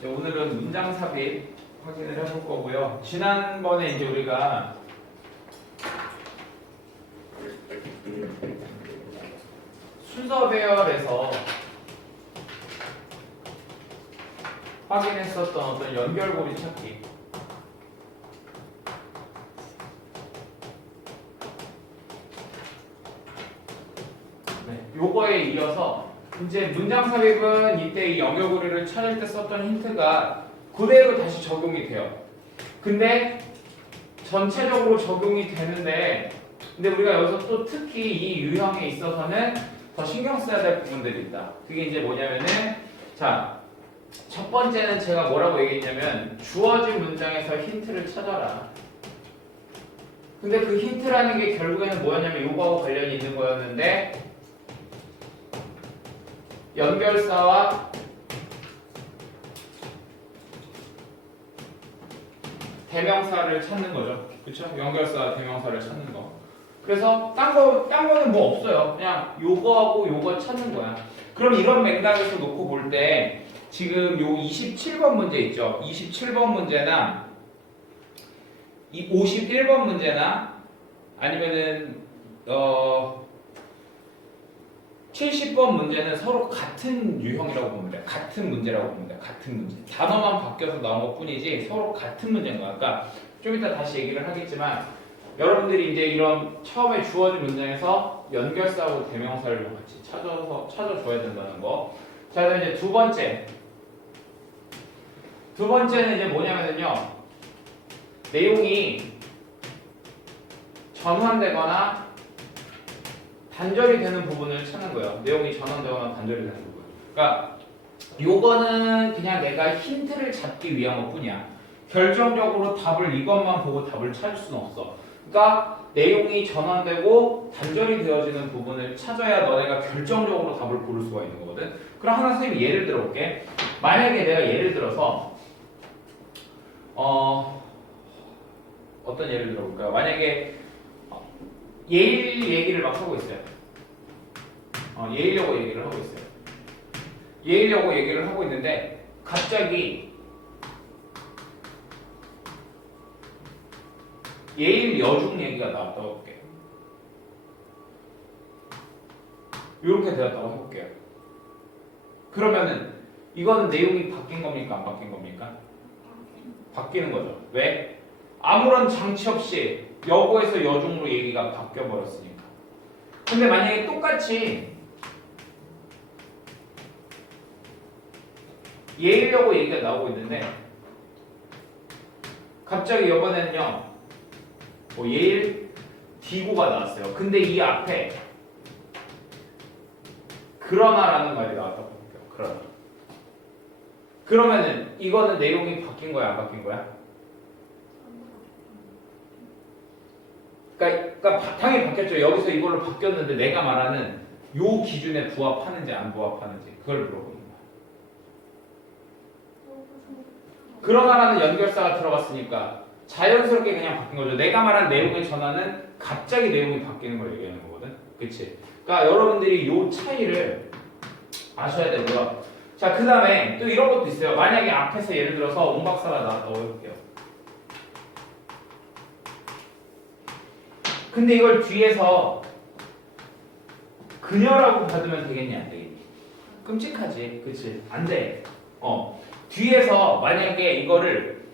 이제 오늘은 문장 삽입 확인을 해볼 거고요. 지난번에 이제 우리가 순서 배열에서 확인했었던 어떤 연결고리 찾기. 네, 요거에 이어서 이제 문장 삽입은 이때 이 연결고리를 찾을 때 썼던 힌트가 그대로 다시 적용이 돼요. 근데 전체적으로 적용이 되는데 근데 우리가 여기서 또 특히 이 유형에 있어서는 더 신경 써야 될 부분들이 있다. 그게 이제 뭐냐면은 자, 첫 번째는 제가 뭐라고 얘기했냐면 주어진 문장에서 힌트를 찾아라. 근데 그 힌트라는 게 결국에는 뭐였냐면 요거하고 관련이 있는 거였는데 연결사와 대명사를 찾는 거죠. 그쵸? 연결사와 대명사를 찾는 거. 그래서 딴 거는 뭐 없어요. 그냥 요거하고 요거 찾는 거야. 그럼 이런 맥락에서 놓고 볼 때 지금 요 27번 문제 있죠. 27번 문제나 이 51번 문제나 아니면은 70번 문제는 서로 같은 유형이라고 보면 돼요. 같은 문제라고 보면 돼요. 같은 문제. 단어만 바뀌어서 나온 것 뿐이지 서로 같은 문제인 거야. 그러니까 좀 이따 다시 얘기를 하겠지만 여러분들이 이제 이런 처음에 주어진 문장에서 연결사하고 대명사를 같이 찾아줘야 된다는 거. 자, 그다음 이제 두 번째는 이제 뭐냐면요. 내용이 전환되거나 단절이 되는 부분을 찾는 거예요. 내용이 전환되거나 단절이 되는 부분. 그러니까 요거는 그냥 내가 힌트를 잡기 위한 것 뿐이야. 결정적으로 답을 이것만 보고 답을 찾을 수는 없어. 그러니까 내용이 전환되고 단절이 되어지는 부분을 찾아야 너네가 결정적으로 답을 고를 수가 있는 거거든. 그럼 하나 선생님이 예를 들어볼게. 만약에 내가 예를 들어서 어떤 예를 들어볼까요? 만약에 예일 얘기를 막 하고 있어요. 예일여고 얘기를 하고 있어요. 예일여고 얘기를 하고 있는데 갑자기 예일 여중 얘기가 나왔다고 해볼게요. 이렇게 되었다고 해볼게요. 그러면은 이거는 내용이 바뀐 겁니까? 안 바뀐 겁니까? 바뀌는 거죠. 왜? 아무런 장치 없이 여고에서 여중으로 얘기가 바뀌어 버렸으니까. 근데 만약에 똑같이 예일여고 얘기가 나오고 있는데 갑자기 이번에는요 예일 D고가 나왔어요. 근데 이 앞에 그러나라는 말이 나왔다고 볼게요. 그러나. 그러면은 이거는 내용이 바뀐 거야, 안 바뀐 거야? 그러니까 당연히 바뀌었죠. 여기서 이걸로 바뀌었는데 내가 말하는 요 기준에 부합하는지 안 부합하는지 그걸 물어보는 거야. 그러나라는 연결사가 들어갔으니까 자연스럽게 그냥 바뀐 거죠. 내가 말한 내용의 전환은 갑자기 내용이 바뀌는 걸 얘기하는 거거든. 그치? 그러니까 여러분들이 요 차이를 아셔야 되고요. 자, 그 다음에 또 이런 것도 있어요. 만약에 앞에서 예를 들어서 옹 박사가 나왔다고 해볼게요. 근데 이걸 뒤에서 그녀라고 받으면 되겠니 안 되겠니? 끔찍하지, 그치? 안 돼. 뒤에서 만약에 이거를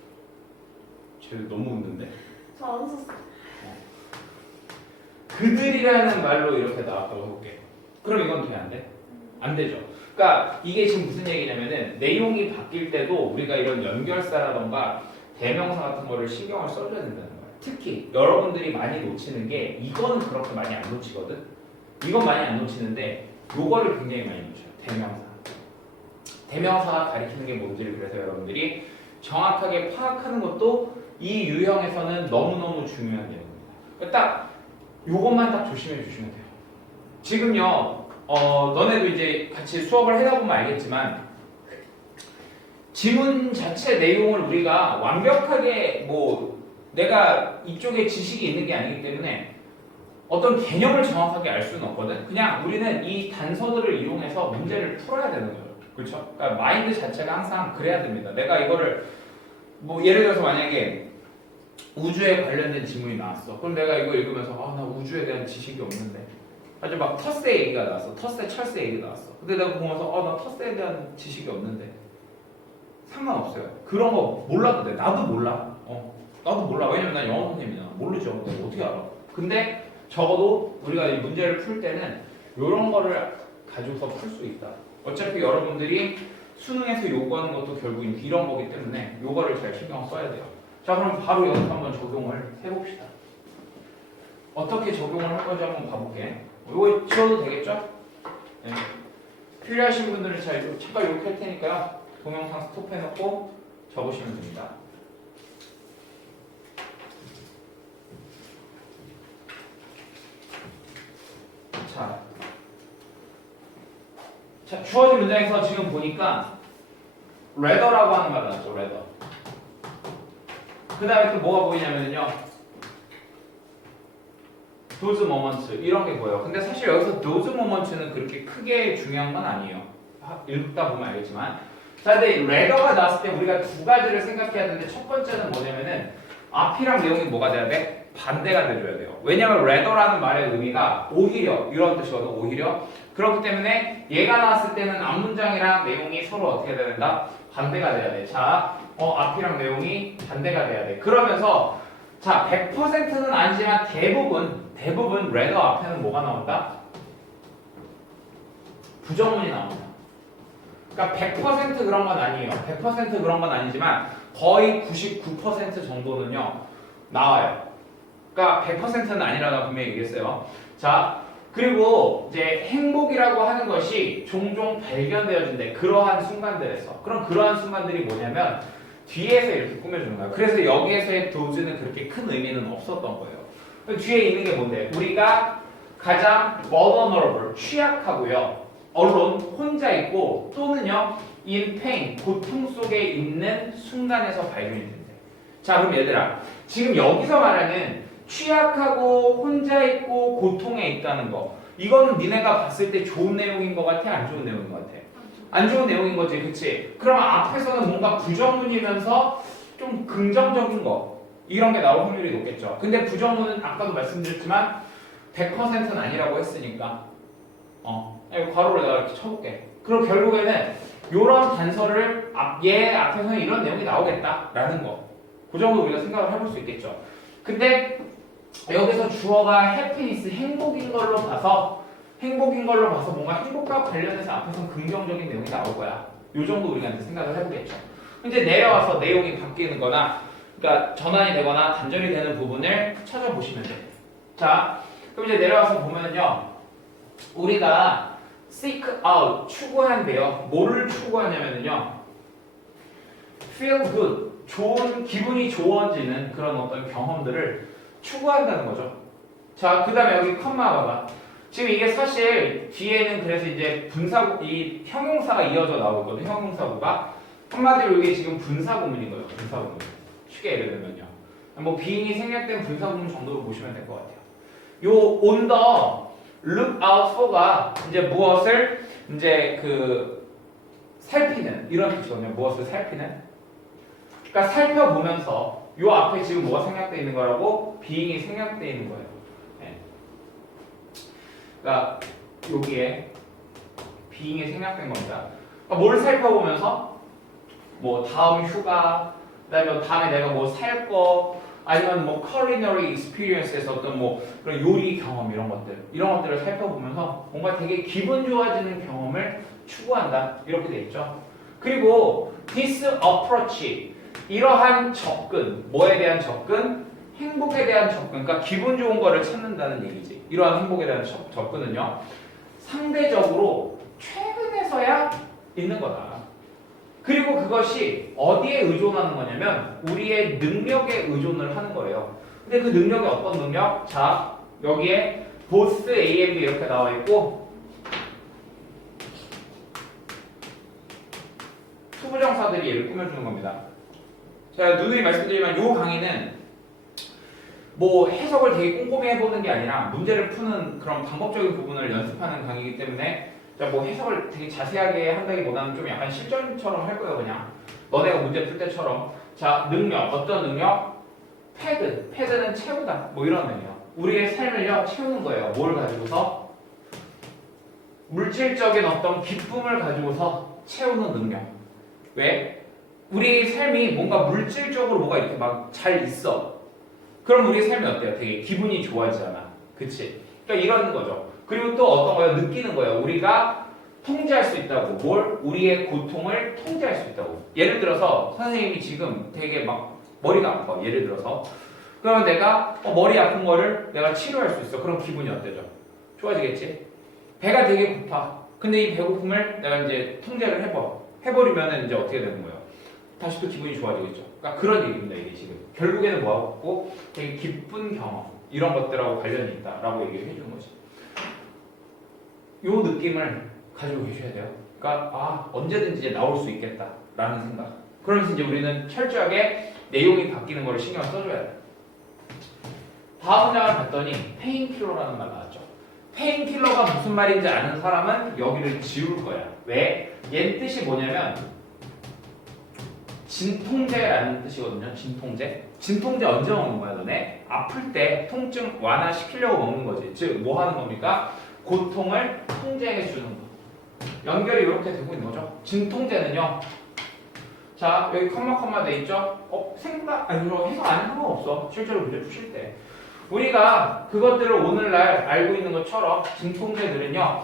쟤 너무 웃는데? 저 안 웃었어요. 그들이라는 말로 이렇게 나왔다고 해볼게. 그럼 이건 돼, 안 돼? 안 되죠. 그러니까 이게 지금 무슨 얘기냐면은 내용이 바뀔 때도 우리가 이런 연결사라던가 대명사 같은 거를 신경을 써줘야 된다는 거야. 특히 여러분들이 많이 놓치는 게 이거는 그렇게 많이 안 놓치거든. 이건 많이 안 놓치는데 요거를 굉장히 많이 놓쳐요. 대명사가 가리키는 게 뭔지를 그래서 여러분들이 정확하게 파악하는 것도 이 유형에서는 너무너무 중요한 내용입니다. 그러니까 딱 요것만 딱 조심해 주시면 돼요. 지금요 너네도 이제 같이 수업을 하다 보면 알겠지만 지문 자체 내용을 우리가 완벽하게 내가 이쪽에 지식이 있는 게 아니기 때문에 어떤 개념을 정확하게 알 수는 없거든. 그냥 우리는 이 단서들을 이용해서 문제를 풀어야 되는 거예요. 그렇죠? 그러니까 마인드 자체가 항상 그래야 됩니다. 내가 이거를 뭐 예를 들어서 만약에 우주에 관련된 지문이 나왔어. 그럼 내가 이거 읽으면서 나 우주에 대한 지식이 없는데. 아주 막 터세 얘기가 나왔어. 터세, 철새 얘기가 나왔어. 근데 내가 보면서 나 터세에 대한 지식이 없는데. 상관없어요. 그런 거 몰라도 돼. 나도 몰라. 나도 몰라. 왜냐면 난 영어 선생님이잖아. 모르죠. 내가 어떻게 알아. 근데 적어도 우리가 이 문제를 풀 때는 이런 거를 가지고서 풀 수 있다. 어차피 여러분들이 수능에서 요구하는 것도 결국 이런 거기 때문에 요거를 잘 신경 써야 돼요. 자, 그럼 바로 여기서 한번 적용을 해봅시다. 어떻게 적용을 할 건지 한번 봐볼게. 이거 지워도 되겠죠? 네. 필요하신 분들은 잠깐 이렇게 할 테니까요. 동영상 스톱해놓고 적으시면 됩니다. 자, 주어진 문장에서 지금 보니까 rather라고 하는 말 나왔죠. rather. 그 다음에 또 뭐가 보이냐면요. those moments 이런 게 보여요. 근데 사실 여기서 those moments는 그렇게 크게 중요한 건 아니에요. 읽다 보면 알겠지만. 자, 근데 rather가 나왔을 때 우리가 두 가지를 생각해야 되는데 첫 번째는 뭐냐면은 앞이랑 내용이 뭐가 돼야 돼? 반대가 돼줘야 돼요. 왜냐면 rather라는 말의 의미가 오히려 이런 뜻이거든. 오히려. 그렇기 때문에 얘가 나왔을 때는 앞 문장이랑 내용이 서로 어떻게 돼야 된다? 반대가 돼야 돼. 자, 앞이랑 내용이 반대가 돼야 돼. 그러면서 자, 100%는 아니지만 대부분 rather 앞에는 뭐가 나온다? 부정문이 나온다. 그러니까 100% 그런 건 아니에요. 100% 그런 건 아니지만 거의 99% 정도는요 나와요. 그러니까 100%는 아니라고 분명히 얘기했어요. 자, 그리고 이제 행복이라고 하는 것이 종종 발견되어진대. 그러한 순간들에서. 그럼 그러한 순간들이 뭐냐면 뒤에서 이렇게 꾸며주는 거야. 그래서 여기에서의 does는 그렇게 큰 의미는 없었던 거예요. 뒤에 있는 게 뭔데? 우리가 가장 vulnerable, 취약하고요. alone, 혼자 있고 또는요 in pain, 고통 속에 있는 순간에서 발견이 된대. 자, 그럼 얘들아, 지금 여기서 말하는 취약하고 혼자 있고 고통에 있다는 거, 이거는 니네가 봤을 때 좋은 내용인 것 같아? 안 좋은 내용인 것 같아? 안 좋은 내용인 거지, 그치? 그럼 앞에서는 뭔가 부정문이면서 좀 긍정적인 거 이런 게 나올 확률이 높겠죠. 근데 부정문은 아까도 말씀드렸지만 100%는 아니라고 했으니까 이거 괄호를 내가 이렇게 쳐볼게. 그럼 결국에는 이런 단서를 얘 앞에서는 이런 내용이 나오겠다라는 거, 그 정도 우리가 생각을 해볼 수 있겠죠. 근데 여기서 주어가 happiness, 행복인 걸로 봐서 뭔가 행복과 관련해서 앞에서는 긍정적인 내용이 나올 거야. 이 정도 우리가 이제 생각을 해보겠죠. 이제 내려와서 내용이 바뀌는 거나, 그러니까 전환이 되거나 단절이 되는 부분을 찾아보시면 돼요. 자, 그럼 이제 내려와서 보면요. 우리가 seek out, 추구한대요. 뭐를 추구하냐면요. feel good, 기분이 좋아지는 그런 어떤 경험들을 추구한다는 거죠. 자, 그 다음에 여기 컴마 봐봐. 지금 이게 사실 뒤에는 그래서 이제 이 형용사가 이어져 나오거든요. 형용사구가. 한마디로 이게 지금 분사구문인 거예요. 분사구문. 쉽게 예를 들면요. 뭐 비인이 생략된 분사구문 정도로 보시면 될 것 같아요. 요 on the look out for가 이제 무엇을 이제 살피는 이런 뜻이거든요. 무엇을 살피는. 그러니까 살펴보면서 요 앞에 지금 뭐가 생략되어 있는 거라고? being이 생략되어 있는 거예요. 네. 그러니까 여기에 being이 생략된 겁니다. 그러니까 뭘 살펴보면서 뭐 다음 휴가, 그다음에 다음에 내가 뭐 살 거, 아니면 뭐 culinary experience에서 어떤 뭐 그런 요리 경험 이런 것들을 살펴보면서 뭔가 되게 기분 좋아지는 경험을 추구한다 이렇게 돼 있죠. 그리고 this approach, 이러한 접근, 뭐에 대한 접근? 행복에 대한 접근, 그러니까 기분 좋은 거를 찾는다는 얘기지. 이러한 행복에 대한 접근은요, 상대적으로 최근에서야 있는 거다. 그리고 그것이 어디에 의존하는 거냐면 우리의 능력에 의존을 하는 거예요. 근데 그 능력이 어떤 능력? 자, 여기에 both A and B 이렇게 나와 있고 투부정사들이 얘를 꾸며주는 겁니다. 제가 누누이 말씀드리면 이 강의는 뭐 해석을 되게 꼼꼼히 해보는 게 아니라 문제를 푸는 그런 방법적인 부분을 연습하는 강의이기 때문에 자, 뭐 해석을 되게 자세하게 한다기보다는 좀 약간 실전처럼 할 거예요, 그냥. 너네가 문제 풀 때처럼. 자, 능력. 어떤 능력? 패드. 패드는 채우다. 뭐 이런 의미예요. 우리의 삶을요, 채우는 거예요. 뭘 가지고서? 물질적인 어떤 기쁨을 가지고서 채우는 능력. 왜? 우리 삶이 뭔가 물질적으로 뭐가 이렇게 막 잘 있어. 그럼 우리의 삶이 어때요? 되게 기분이 좋아지잖아. 그치? 그러니까 이런 거죠. 그리고 또 어떤 거예요? 느끼는 거예요. 우리가 통제할 수 있다고. 뭘? 우리의 고통을 통제할 수 있다고. 예를 들어서 선생님이 지금 되게 막 머리가 아파. 예를 들어서. 그러면 내가 머리 아픈 거를 내가 치료할 수 있어. 그럼 기분이 어때죠? 좋아지겠지? 배가 되게 고파. 근데 이 배고픔을 내가 이제 통제를 해버리면 이제 어떻게 되는 거예요? 다시 또 기분이 좋아지겠죠. 그러니까 그런 얘기입니다. 이게 지금. 결국에는 뭐하고 되게 기쁜 경험. 이런 것들하고 관련이 있다라고 얘기를 해주는 거지. 요 느낌을 가지고 계셔야 돼요. 그러니까 언제든지 이제 나올 수 있겠다라는 생각. 그러면서 이제 우리는 철저하게 내용이 바뀌는 걸 신경을 써줘야 돼. 다음 문장을 봤더니 페인킬러라는 말 나왔죠. 페인킬러가 무슨 말인지 아는 사람은 여기를 지울 거야. 왜? 얘 뜻이 뭐냐면 진통제라는 뜻이거든요. 진통제. 진통제 언제 먹는 거야, 너네? 아플 때 통증 완화시키려고 먹는 거지. 즉, 뭐 하는 겁니까? 고통을 통제해 주는 거. 연결이 이렇게 되고 있는 거죠. 진통제는요. 자, 여기 컴마 돼 있죠? 이거 해석 안 해도 상관없어. 실제로 문제 푸실 때. 우리가 그것들을 오늘날 알고 있는 것처럼 진통제들은요.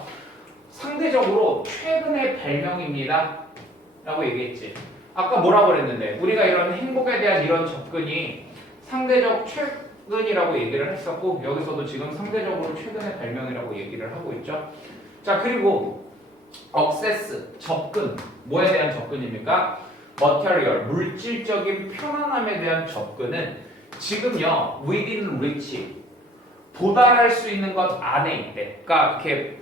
상대적으로 최근의 발명입니다. 라고 얘기했지. 아까 뭐라고 그랬는데 우리가 이런 행복에 대한 이런 접근이 상대적 최근이라고 얘기를 했었고 여기서도 지금 상대적으로 최근의 발명이라고 얘기를 하고 있죠. 자, 그리고 억세스, 접근. 뭐에 대한 접근입니까? material, 물질적인 편안함에 대한 접근은 지금요 within reach, 도달할 수 있는 것 안에 있대. 그러니까 이렇게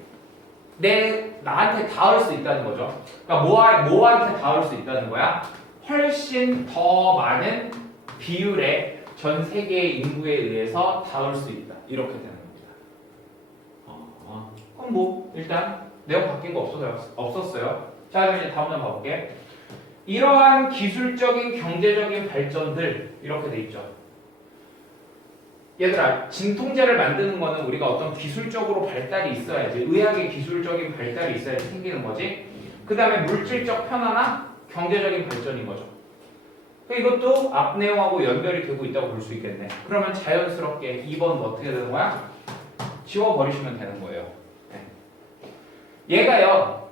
나한테 닿을 수 있다는 거죠. 그러니까 뭐한테 닿을 수 있다는 거야? 훨씬 더 많은 비율의 전 세계의 인구에 의해서 닿을 수 있다. 이렇게 되는 겁니다. 그럼 뭐 일단 내용 바뀐 거 없었어요. 자, 그럼 이제 다음 장 봐볼게. 이러한 기술적인 경제적인 발전들 이렇게 돼 있죠. 얘들아, 진통제를 만드는 거는 우리가 어떤 기술적으로 발달이 있어야지, 의학의 기술적인 발달이 있어야지 생기는 거지. 그 다음에 물질적 편안함, 경제적인 발전인 거죠. 이것도 앞 내용하고 연결이 되고 있다고 볼 수 있겠네. 그러면 자연스럽게 2번도 어떻게 되는 거야? 지워버리시면 되는 거예요. 얘가요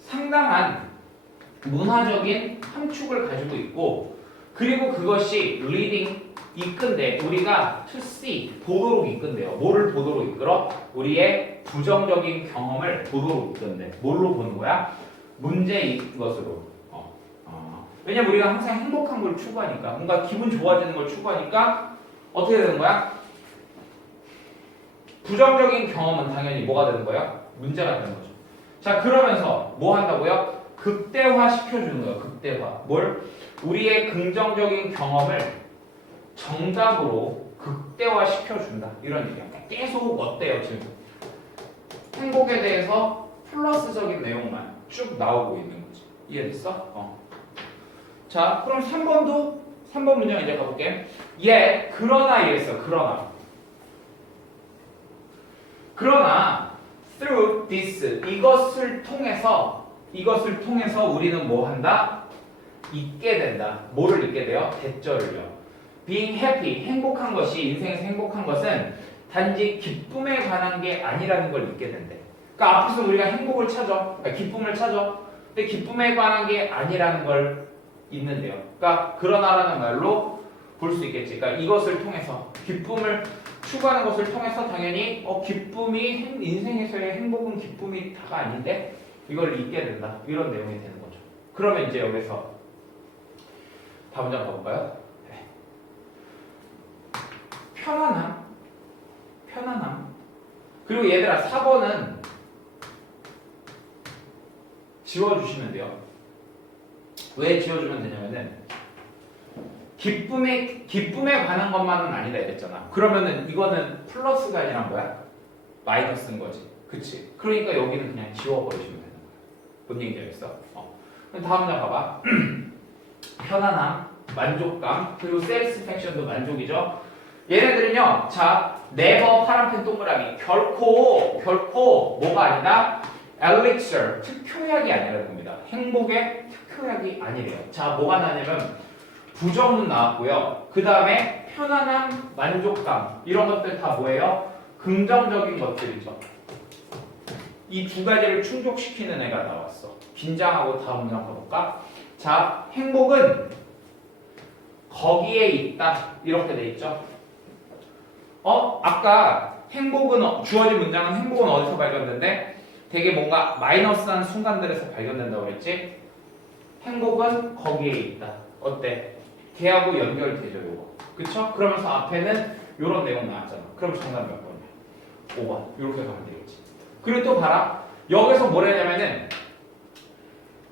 상당한 문화적인 함축을 가지고 있고, 그리고 그것이 leading, 이끈데 우리가 to see, 보도록 이끈대요. 뭐를 보도록 이끌어? 우리의 부정적인 경험을 보도록 이끈대. 뭘로 보는 거야? 문제인 것으로. 왜냐면 우리가 항상 행복한 걸 추구하니까, 뭔가 기분 좋아지는 걸 추구하니까 어떻게 되는 거야? 부정적인 경험은 당연히 뭐가 되는 거야? 문제가 되는 거죠. 자, 그러면서 뭐 한다고요? 극대화 시켜주는 거예요. 극대화. 뭘? 우리의 긍정적인 경험을 정답으로 극대화 시켜준다. 이런 얘기야. 계속 어때요, 지금? 행복에 대해서 플러스적인 내용만 쭉 나오고 있는 거지. 이해됐어? 자, 그럼 3번 문장 이제 가볼게. 그러나 이랬어. 그러나 through this, 이것을 통해서 우리는 뭐 한다? 잊게 된다. 뭐를 잊게 돼요? 대절을요. being happy, 행복한 것이, 인생에서 행복한 것은 단지 기쁨에 관한 게 아니라는 걸 잊게 된대. 그러니까 앞에서 우리가 행복을 찾아, 그러니까 기쁨을 찾아. 근데 기쁨에 관한 게 아니라는 걸 잊는데요. 그러니까 그러나라는 말로 볼 수 있겠지. 그러니까 이것을 통해서, 기쁨을 추구하는 것을 통해서 당연히 기쁨이, 인생에서의 행복은 기쁨이 다가 아닌데 이걸 잊게 된다. 이런 내용이 되는 거죠. 그러면 이제 여기서 다음 장 가볼까요? 편안함. 그리고 얘들아, 4번은 지워주시면 돼요. 왜 지워주면 되냐면은 기쁨에 관한 것만은 아니다 이랬잖아. 그러면은 이거는 플러스가 아니라 뭐야? 마이너스인 거지. 그치? 그러니까 여기는 그냥 지워버리시면 되는 거야. 뭔 얘기인지 알겠어? 그럼 다음 문장 봐봐. 편안함, 만족감, 그리고 satisfaction도 만족이죠. 얘네들은요, 자, never 파란펜 동그라미, 결코 뭐가 아니다? elixir, 특효약이 아니라는 겁니다. 행복의 특효약이 아니래요. 자, 뭐가 나냐면 부정문 나왔고요. 그 다음에 편안함, 만족감 이런 것들 다 뭐예요? 긍정적인 것들이죠. 이 두 가지를 충족시키는 애가 나왔어. 긴장하고 다음 문장 가볼까? 자, 행복은 거기에 있다. 이렇게 돼 있죠. 아까 행복은 주어진 문장은 행복은 어디서 발견된대? 되게 뭔가 마이너스한 순간들에서 발견된다고 그랬지? 행복은 거기에 있다. 어때? 걔하고 연결되죠, 요거. 그쵸? 그러면서 앞에는 요런 내용 나왔잖아. 그럼 정답 몇 번이야? 5번. 이렇게 가면 되겠지. 그리고 또 봐라. 여기서 뭐라 했냐면은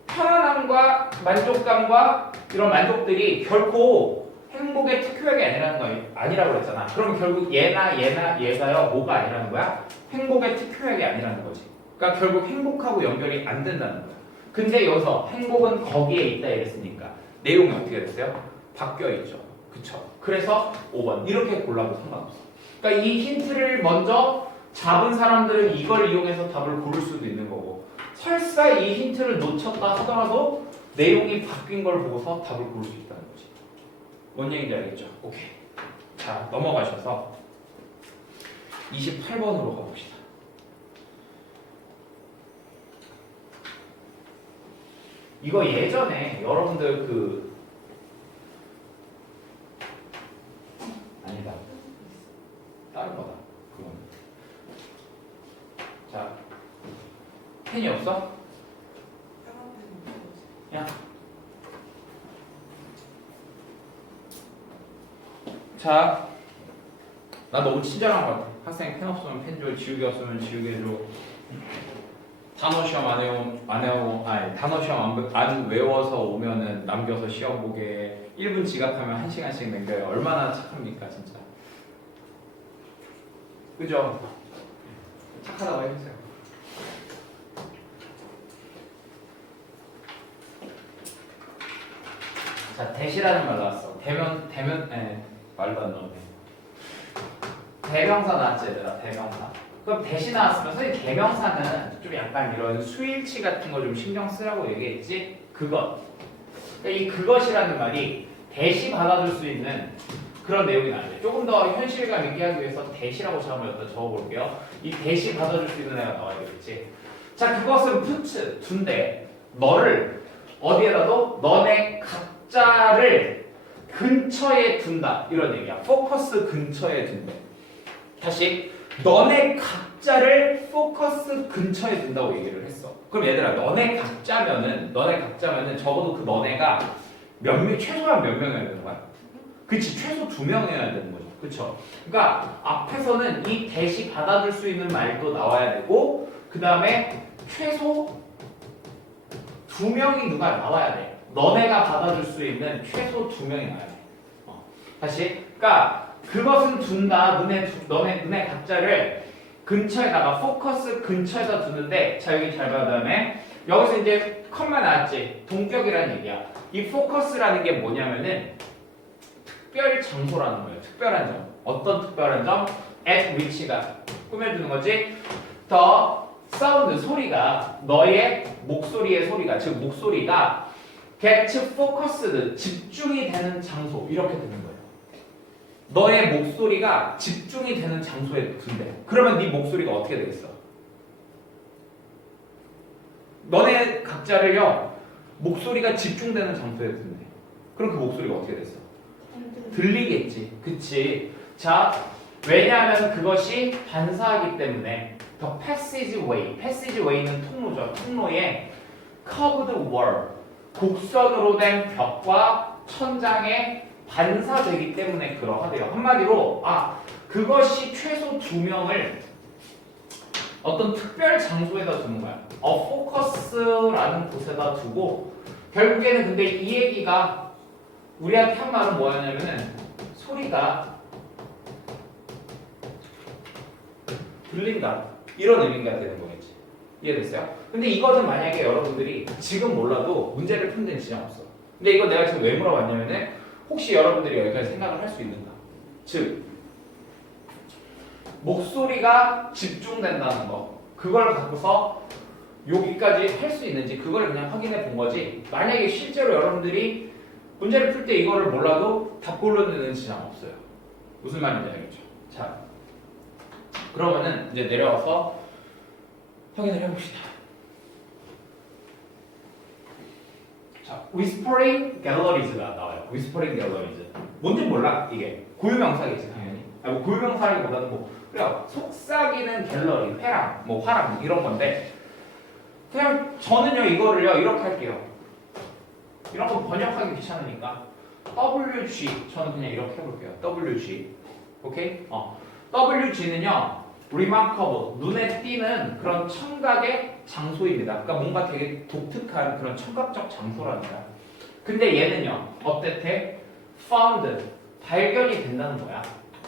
편안함과 만족감과 이런 만족들이 결코 행복의 특효약이 아니라는 거 아니라고 그랬잖아. 그럼 결국 얘가요 뭐가 아니라는 거야? 행복의 특효약이 아니라는 거지. 그러니까 결국 행복하고 연결이 안 된다는 거야. 근데 여기서 행복은 거기에 있다 이랬으니까 내용이 어떻게 됐어요? 바뀌어 있죠. 그쵸? 그래서 5번 이렇게 골라도 상관없어. 그러니까 이 힌트를 먼저 잡은 사람들은 이걸 이용해서 답을 고를 수도 있는 거고, 설사 이 힌트를 놓쳤다 하더라도 내용이 바뀐 걸 보고서 답을 고를 수 있다는 거지. 뭔 얘기인지 알겠죠? 오케이. 자, 넘어가셔서 28번으로 가봅시다. 이거 예전에 여러분들 아니다. 다른 거다. 그건. 자, 펜이 없어? 야. 자, 나 너무 친절한 것 같아. 학생 펜 없으면 펜 줘, 지우개 없으면 지우개 줘. 단어 시험 단어 시험 안 외워서 오면은 남겨서 시험 보게. 1분 지각하면 1시간씩 남겨요. 얼마나 착합니까, 진짜. 그죠? 착하다고 해주세요. 자, 대시라는 말 나왔어. 말도 안 나오네. 대명사 나왔지, 얘들아, 대명사. 그럼 대시 나왔으면 선생님 대명사는 좀 약간 이런 수일치 같은 거 좀 신경 쓰라고 얘기했지? 그것. 그러니까 이 그것이라는 말이 대시 받아줄 수 있는 그런 내용이 나와요. 조금 더 현실감 있게 하기 위해서 대시라고 한번 적어볼게요. 이 대시 받아줄 수 있는 애가 나와야 되겠지. 자, 그것은 푸트, 둔데 너를 어디에다 둬? 너네 각자를 근처에 둔다. 이런 얘기야. 포커스 근처에 둔대. 다시 너네 각자를 포커스 근처에 둔다고 얘기를 했어. 그럼 얘들아, 너네 각자면은 적어도 그 너네가 최소한 몇 명이어야 되는 거야? 그치, 최소 2명이어야 되는 거죠. 그쵸? 그러니까 앞에서는 이 대시 받아줄 수 있는 말도 나와야 되고, 그 다음에 최소 2명이 누가 나와야 돼. 너네가 받아줄 수 있는 최소 2명이 나와야 돼. 다시, 그러니까 그것은 둔다. 너네 각자를 근처에다가 포커스 근처에다 두는데, 자 여기 잘 봐. 그다음에 여기서 이제 컴마 나왔지. 동격이라는 얘기야. 이 포커스라는 게 뭐냐면은 특별 장소라는 거예요. 특별한 점. 어떤 특별한 점? at which가 꾸며주는 거지. 더 사운드 소리가 너의 목소리의 소리가 즉 목소리가 get focused 집중이 되는 장소 이렇게 되는 거예요. 너의 목소리가 집중이 되는 장소에 둔대. 그러면 네 목소리가 어떻게 되겠어? 너네 각자를요 목소리가 집중되는 장소에 둔대. 그럼 그 목소리가 어떻게 됐어? 들리겠지. 그치? 자, 왜냐하면 그것이 반사하기 때문에 the passageway는 통로죠. 통로에 curved wall, 곡선으로 된 벽과 천장에 반사되기 때문에 그러하대요. 한마디로 그것이 최소 2명을 어떤 특별 장소에다 두는 거야. 포커스라는 곳에다 두고 결국에는 근데 이 얘기가 우리한테 한 말은 뭐였냐면은 소리가 들린다. 이런 의미가 되는 거겠지. 이해됐어요? 근데 이거는 만약에 여러분들이 지금 몰라도 문제를 푼 데는 지장 없어. 근데 이거 내가 지금 왜 물어봤냐면은 혹시 여러분들이 여기까지 생각을 할 수 있는가? 즉 목소리가 집중된다는 거 그걸 갖고서 여기까지 할 수 있는지 그걸 그냥 확인해 본 거지. 만약에 실제로 여러분들이 문제를 풀 때 이거를 몰라도 답 고르는 지장 없어요. 무슨 말인지 알겠죠? 자, 그러면은 이제 내려와서 확인을 해봅시다. 자, whispering galleries가 나와요. whispering galleries. 뭔지 몰라 이게 고유명사겠지 당연히. 뭐 고유명사라기보다는 뭐 그래요. 속삭이는 갤러리, 회랑, 뭐 화랑 이런 건데 그냥 저는요 이거를요 이렇게 할게요. 이런 거 번역하기 귀찮으니까 WG 저는 그냥 이렇게 해볼게요. WG 오케이? WG는요 remarkable 눈에 띄는 그런 청각의 장소입니다. 그러니까 뭔가 되게 독특한 그런 청각적 장소랍니다. 근데 얘는요 어땠대? found 발견이 된다는 거야.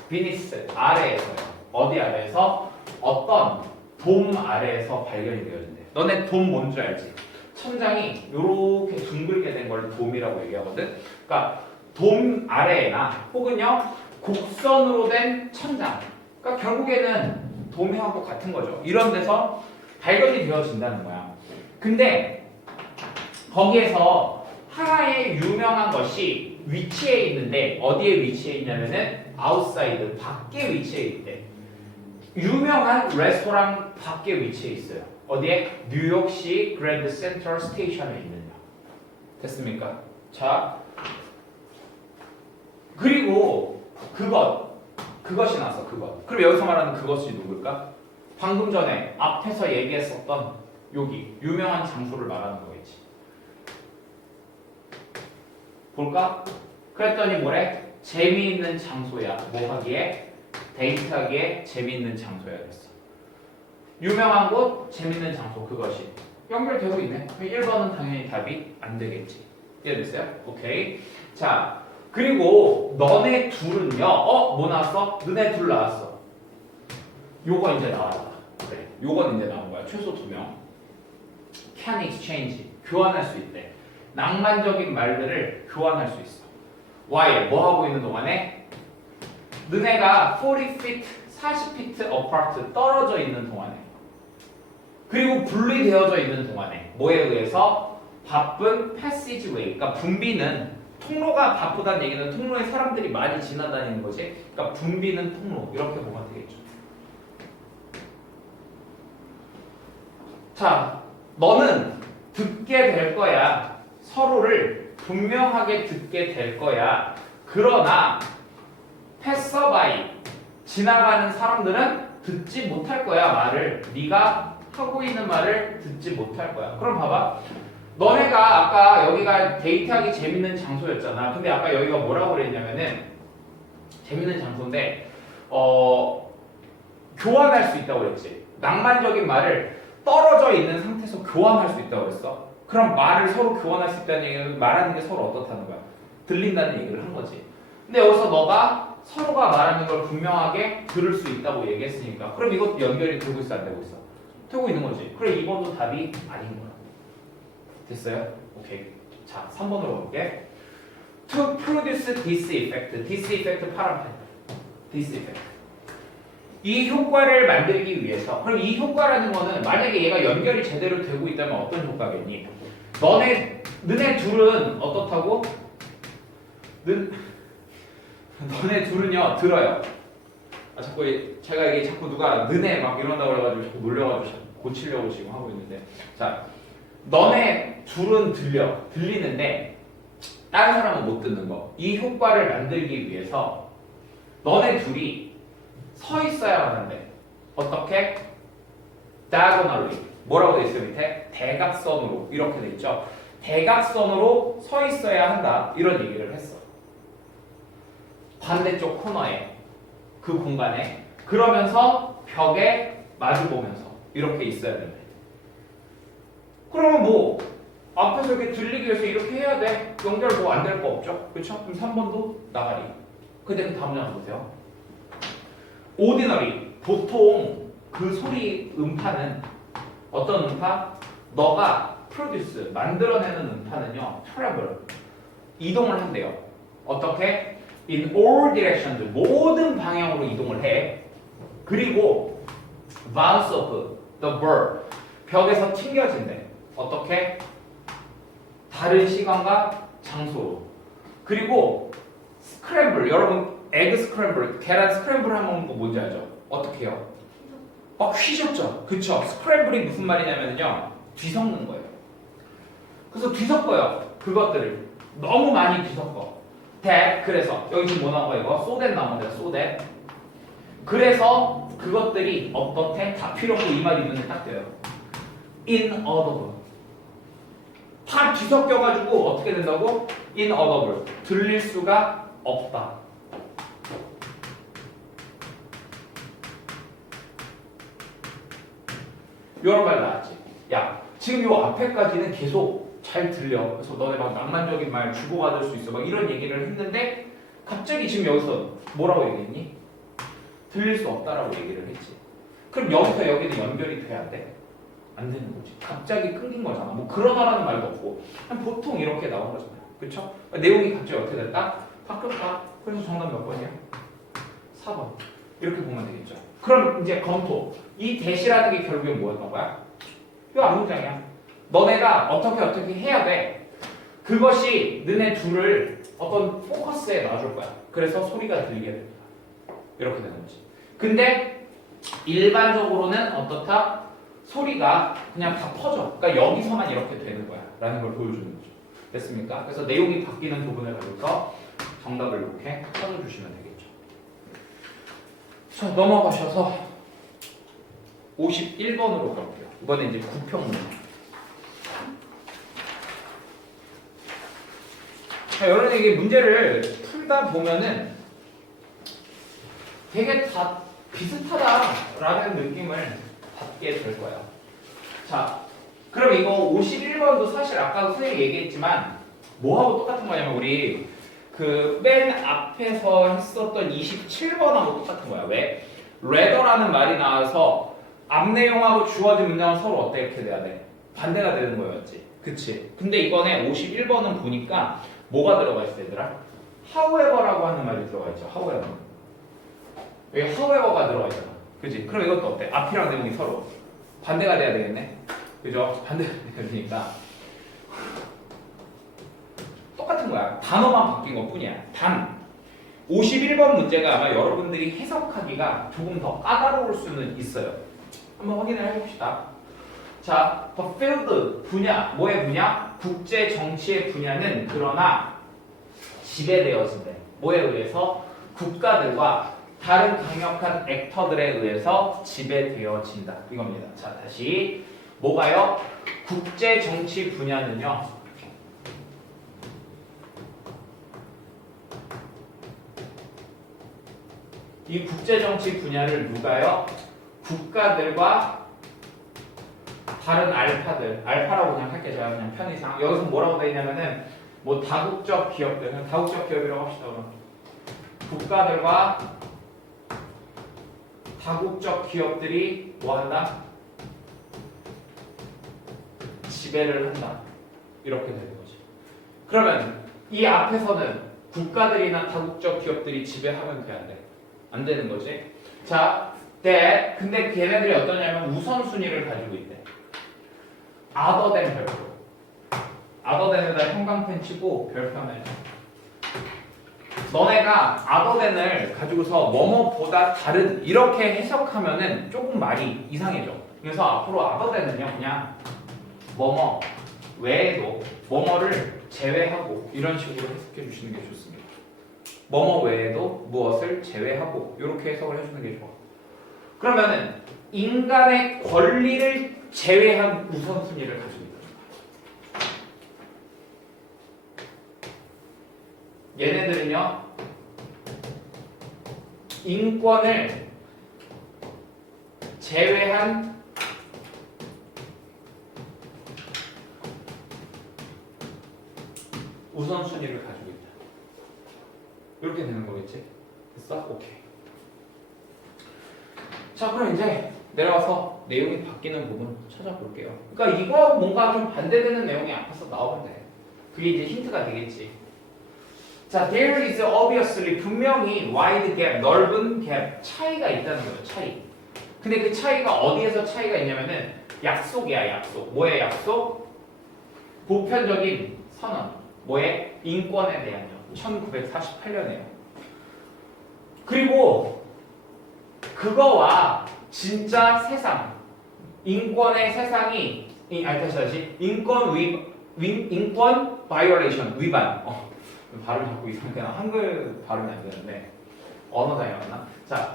beneath 아래에서요. 어디 아래에서? 어떤 돔 아래에서 발견이 되어진대. 너네 돔 뭔 줄 알지? 천장이 이렇게 둥글게 된 걸 돔이라고 얘기하거든. 그러니까 돔 아래나 혹은요 곡선으로 된 천장. 그러니까 결국에는 돔하고 같은 거죠. 이런 데서 발견이 되어진다는 거야. 근데 거기에서 하나의 유명한 것이 위치해 있는데 어디에 위치해 있냐면은 아웃사이드 밖에 위치해 있대. 유명한 레스토랑 밖에 위치해 있어요. 어디에? 뉴욕시 그랜드 센트럴 스테이션에 있느냐. 됐습니까? 자, 그리고 그것이 나왔어. 그것. 그럼 여기서 말하는 그것이 누굴까? 방금 전에 앞에서 얘기했었던 여기 유명한 장소를 말하는 거겠지. 볼까? 그랬더니 뭐래? 재미있는 장소야. 뭐 하기에? 데이트하기에 재미있는 장소야 됐어. 유명한 곳, 재미있는 장소 그것이 연결되고 있네. 1번은 당연히 답이 안 되겠지. 이해됐어요? 오케이. 자, 그리고 너네 둘은요. 뭐 나왔어? 너네 둘 나왔어. 요거 이제 나왔다. 그래. 요건 이제 나온 거야. 최소 2명. Can exchange. 교환할 수 있대. 낭만적인 말들을 교환할 수 있어. While 뭐 하고 있는 동안에? 너네가 40feet, 40feet apart 떨어져 있는 동안에 그리고 분리되어져 있는 동안에 뭐에 의해서? 바쁜 passageway 그러니까 붐비는 통로가 바쁘다는 얘기는 통로에 사람들이 많이 지나다니는 거지. 그러니까 붐비는 통로 이렇게 보면 되겠죠. 자, 너는 듣게 될 거야. 서로를 분명하게 듣게 될 거야. 그러나 패서바이 지나가는 사람들은 듣지 못할 거야. 말을 네가 하고 있는 말을 듣지 못할 거야. 그럼 봐봐. 너네가 아까 여기가 데이트하기 재밌는 장소였잖아. 근데 아까 여기가 뭐라고 그랬냐면은 재밌는 장소인데 교환할 수 있다고 그랬지. 낭만적인 말을 떨어져 있는 상태에서 교환할 수 있다고 그랬어. 그럼 말을 서로 교환할 수 있다는 얘기는 말하는 게 서로 어떻다는 거야? 들린다는 얘기를 한 거지. 근데 여기서 너가 서로가 말하는 걸 분명하게 들을 수 있다고 얘기했으니까 그럼 이것도 연결이 되고 있어 안 되고 있어? 되고 있는 거지. 그래 2번도 답이 아닌 거야. 됐어요? 오케이. 자 3번으로 볼게. To produce this effect. This effect 파란 펜. This effect. 이 효과를 만들기 위해서. 그럼 이 효과라는 거는 만약에 얘가 연결이 제대로 되고 있다면 어떤 효과겠니? 너네 둘은 어떻다고? 너네 둘은요 들어요. 자꾸 제가 이게 자꾸 누가 너네 막 이런다고 그래가지고 자꾸 놀려가지고 고치려고 지금 하고 있는데 자 너네 둘은 들리는데 다른 사람은 못 듣는 거. 이 효과를 만들기 위해서 너네 둘이 서 있어야만 한대. 어떻게? diagonally 뭐라고 돼 있어요 밑에? 대각선으로 이렇게 돼 있죠. 대각선으로 서 있어야 한다 이런 얘기를 했어. 반대쪽 코너에 그 공간에 그러면서 벽에 마주 보면서 이렇게 있어야 된대. 그러면 뭐 앞에서 이렇게 들리기 위해서 이렇게 해야 돼. 연결 뭐 안 될 거 없죠? 그렇죠? 그럼 3번도 나가리. 근데 그 다음 장 보세요. ordinary 보통 그 소리 음파는 어떤 음파? 너가 produce 만들어내는 음파는요 travel 이동을 한대요. 어떻게? In all directions 모든 방향으로 이동을 해. 그리고 bounce off the bird 벽에서 튕겨진대. 어떻게? 다른 시간과 장소로. 그리고 스크램블 여러분 에그 스크램블 계란 스크램블 하면 뭔지 알죠? 어떻게 해요? 휘젓죠. 그쵸? 스크램블이 무슨 말이냐면요 뒤섞는 거예요. 그래서 뒤섞어요. 그것들을 너무 많이 뒤섞어. 그래서 여기 지금 뭐 나온 거야 이거? 소댓 나온 거야. 소댓. 그래서 그것들이 어떻게? 다 필요 없고 이 말이 눈에 딱 띄어요. inaudible. 다 뒤섞여가지고 어떻게 된다고? inaudible. 들릴 수가 없다. 이런 말 나왔지. 야, 지금 요 앞에까지는 계속 잘 들려. 그래서 너네 막 낭만적인 말 주고받을 수 있어. 막 이런 얘기를 했는데 갑자기 지금 여기서 뭐라고 얘기했니? 들릴 수 없다라고 얘기를 했지. 그럼 여기서 여기는 연결이 돼야 안 돼? 안 되는 거지. 갑자기 끊긴 거잖아. 뭐 그러다라는 말도 없고 그냥 보통 이렇게 나온 거잖아요. 그쵸? 내용이 갑자기 어떻게 됐다? 바뀌었다. 그래서 정답 몇 번이야? 4번. 이렇게 보면 되겠죠. 그럼 이제 검토. 이 대시라는 게 결국엔 뭐였던 거야? 이거 앞문장이야. 너네가 어떻게 해야 돼. 그것이 너네 둘을 어떤 포커스에 놔줄 거야. 그래서 소리가 들리게 됩니다. 이렇게 되는 거지. 근데 일반적으로는 어떻다? 소리가 그냥 다 퍼져. 그러니까 여기서만 이렇게 되는 거야. 라는 걸 보여주는 거죠. 됐습니까? 그래서 내용이 바뀌는 부분을 가지고서 정답을 이렇게 써주시면 되겠죠. 자, 넘어가셔서 51번으로 가볼게요. 이번에 이제 구평문. 자, 여러분 이게 문제를 풀다 보면은 되게 다 비슷하다라는 느낌을 받게 될 거예요. 자, 그럼 이거 51번도 사실 아까 선생님이 얘기했지만 뭐하고 똑같은 거냐면 우리 그 맨 앞에서 했었던 27번하고 똑같은 거야. 왜? rather라는 말이 나와서 앞 내용하고 주어진 문장은 서로 어떻게 돼야 돼? 반대가 되는 거였지. 그치? 근데 이번에 51번은 보니까 뭐가 들어가 있어 얘들아? however라고 하는 말이 들어가 있죠. however. 여기 however가 들어가 있잖아. 그치? 그럼 이것도 어때? 앞이랑 내용이 서로 반대가 돼야 되겠네? 그죠? 반대가 돼야 되니까 똑같은 거야. 단어만 바뀐 것 뿐이야. 단 51번 문제가 아마 여러분들이 해석하기가 조금 더 까다로울 수는 있어요. 한번 확인을 해봅시다. 자, the field 분야, 뭐의 분야? 국제 정치의 분야는 그러나 지배되어진대. 뭐에 의해서? 국가들과 다른 강력한 액터들에 의해서 지배되어진다. 이겁니다. 자, 다시 뭐가요? 국제 정치 분야는요. 이 국제 정치 분야를 누가요? 국가들과 다른 알파들, 알파라고 그냥 할게 제가 그냥 편의상. 여기서 뭐라고 돼 있냐면은 뭐 다국적 기업들, 그냥 다국적 기업이라고 합시다. 그럼 국가들과 다국적 기업들이 뭐 한다? 지배를 한다. 이렇게 되는 거죠. 그러면 이 앞에서는 국가들이나 다국적 기업들이 지배하면 돼, 안 돼? 안 되는 거지. 자, 근데 걔네들이 어떠냐면 우선순위를 가지고 있대. other than 별표. other than에다 형광펜 치고 별표하면 너네가 other than을 가지고서 뭐뭐보다 다른 이렇게 해석하면은 조금 말이 이상해져. 그래서 앞으로 other than은요 그냥 뭐뭐 외에도 뭐뭐를 제외하고 이런 식으로 해석해 주시는 게 좋습니다. 뭐뭐 외에도 무엇을 제외하고 이렇게 해석을 해주는 게 좋아. 그러면은 인간의 권리를 제외한 우선순위를 가지고 있다. 얘네들은요 인권을 제외한 우선순위를 가지고 있다. 이렇게 되는 거겠지? 됐어? 오케이. 자, 그럼 이제 내려와서 내용이 바뀌는 부분 찾아볼게요. 그러니까 이거하고 뭔가 좀 반대되는 내용이 앞에서 나오면 돼. 그게 이제 힌트가 되겠지. 자, there is obviously 분명히 wide gap, 넓은 갭, 차이가 있다는 거예요. 차이. 근데 그 차이가 어디에서 차이가 있냐면은 약속이야, 약속. 뭐의 약속? 보편적인 선언. 뭐의? 인권에 대한요. 1948년에요. 그리고 그거와 진짜 세상, 인권의 세상이, 다시 인권 바이올레이션, 위반. 발음 자꾸 이상하게 한글 발음이 안 되는데 언어 다양하나? 자,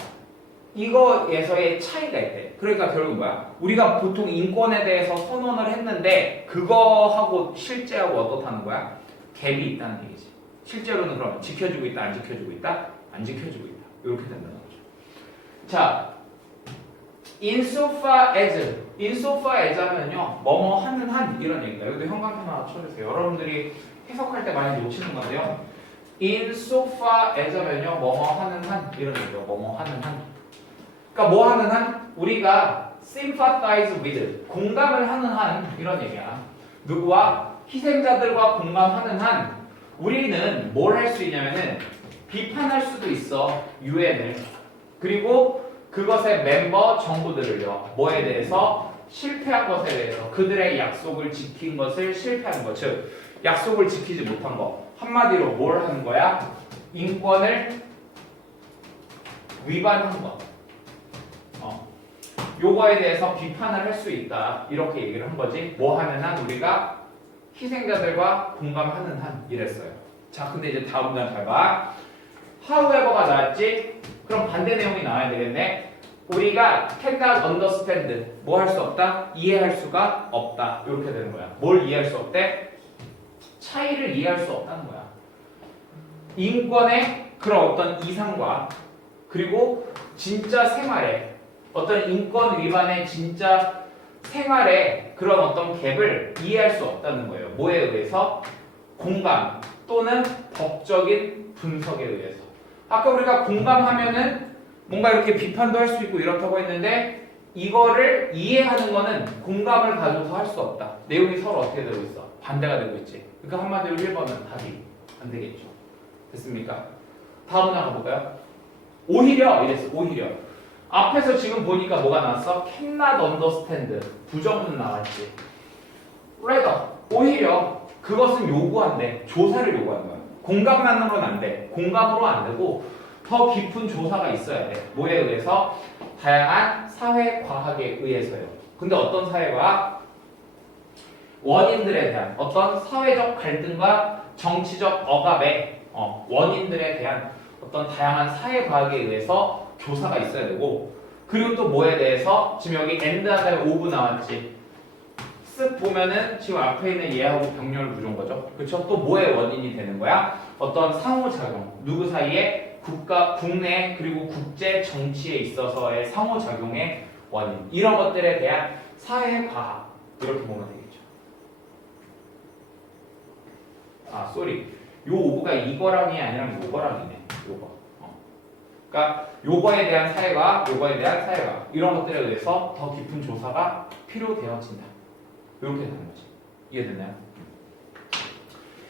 이거에서의 차이가 있대. 그러니까 결국 뭐야? 우리가 보통 인권에 대해서 선언을 했는데 그거하고 실제하고 어떻다는 거야? 갭이 있다는 얘기지. 실제로는 그러면 지켜주고 있다, 안 지켜주고 있다, 안 지켜주고 있다. 이렇게 된다는 거죠. 자, insofar as 하면요, 뭐뭐 하는 한 이런 얘기다. 여기도 형광펜 하나 쳐주세요. 여러분들이 해석할 때 많이 놓치는 건데요. insofar as 하면요, 뭐뭐 하는 한 이런 얘기죠. 뭐뭐 하는 한. 그러니까 뭐 하는 한? 우리가 sympathize with, 공감을 하는 한 이런 얘기야. 누구와? 희생자들과 공감하는 한 우리는 뭘 할 수 있냐면은 비판할 수도 있어. 유엔을. 그리고 그것의 멤버 정부들을요. 뭐에 대해서? 실패한 것에 대해서 그들의 약속을 지킨 것을 실패한 것. 즉 약속을 지키지 못한 거. 한마디로 뭘 하는 거야? 인권을 위반한 것. 요거에 대해서 비판을 할 수 있다. 이렇게 얘기를 한 거지. 뭐 하는 한? 우리가 희생자들과 공감하는 한 이랬어요. 자, 근데 이제 다음 문장 잘 봐. however가 나왔지? 그럼 반대 내용이 나와야 되겠네. 우리가 cannot understand, 뭐 할 수 없다? 이해할 수가 없다. 이렇게 되는 거야. 뭘 이해할 수 없대? 차이를 이해할 수 없다는 거야. 인권의 그런 어떤 이상과 그리고 진짜 생활에 어떤 인권 위반의 진짜 생활에 그런 어떤 갭을 이해할 수 없다는 거예요. 뭐에 의해서? 공감 또는 법적인 분석에 의해서. 아까 우리가 공감하면은 뭔가 이렇게 비판도 할 수 있고 이렇다고 했는데 이거를 이해하는 거는 공감을 가져서 할 수 없다. 내용이 서로 어떻게 되고 있어? 반대가 되고 있지. 그러니까 한마디로 1번은 답이 안 되겠죠. 됐습니까? 다음 문장 가볼까요? 오히려 이랬어. 오히려 앞에서 지금 보니까 뭐가 나왔어? cannot understand, 부정문 나왔지. rather, 오히려 그것은 요구한대. 조사를 요구하는 거야. 공감만으로는 안 돼. 공감으로 안 되고 더 깊은 조사가 있어야 돼. 뭐에 의해서? 다양한 사회과학에 의해서요. 근데 어떤 사회과학? 원인들에 대한 어떤 사회적 갈등과 정치적 억압의 원인들에 대한 어떤 다양한 사회과학에 의해서 조사가 있어야 되고, 그리고 또 뭐에 대해서? 지금 여기 and 한 다음에 오브 나왔지. 쓱 보면은 지금 앞에 있는 얘하고 병렬 구조인 거죠. 그렇죠? 또 뭐의 원인이 되는 거야? 어떤 상호작용. 누구 사이에? 국내 그리고 국제 정치에 있어서의 상호작용의 원인. 이런 것들에 대한 사회과학. 이렇게 보면 되겠죠. 아, 쏘리. 요 오브가 이거랑이 아니라 요거랑이네. 요거. 그러니까 요거에 대한 사회과학, 요거에 대한 사회과학. 이런 것들에 의해서 더 깊은 조사가 필요되어진다. 이렇게 되는 거지. 이해됐나요?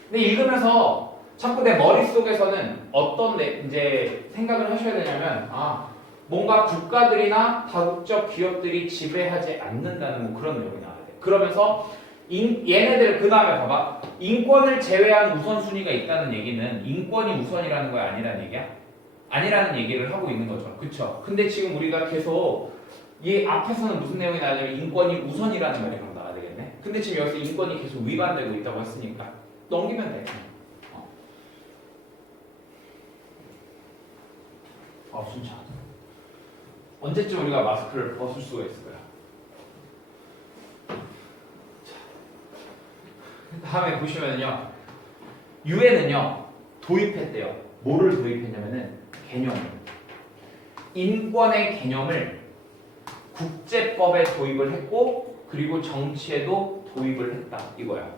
근데 읽으면서 자꾸 내 머릿속에서는 어떤 이제 생각을 하셔야 되냐면, 뭔가 국가들이나 다국적 기업들이 지배하지 않는다는 뭐 그런 내용이 나와야 돼. 그러면서 얘네들 그 다음에 봐봐. 인권을 제외한 우선순위가 있다는 얘기는 인권이 우선이라는 거야, 아니라는 얘기야? 아니라는 얘기를 하고 있는 거죠. 그쵸? 근데 지금 우리가 계속 이 앞에서는 무슨 내용이 나오냐면 인권이 우선이라는 말이 그럼 나와야 되겠네. 근데 지금 여기서 인권이 계속 위반되고 있다고 했으니까 넘기면 돼. 진짜. 언제쯤 우리가 마스크를 벗을 수가 있을까요? 다음에 보시면요, 유엔은요 도입했대요. 뭐를 도입했냐면은 개념을, 인권의 개념을 국제법에 도입을 했고 그리고 정치에도 도입을 했다 이거야.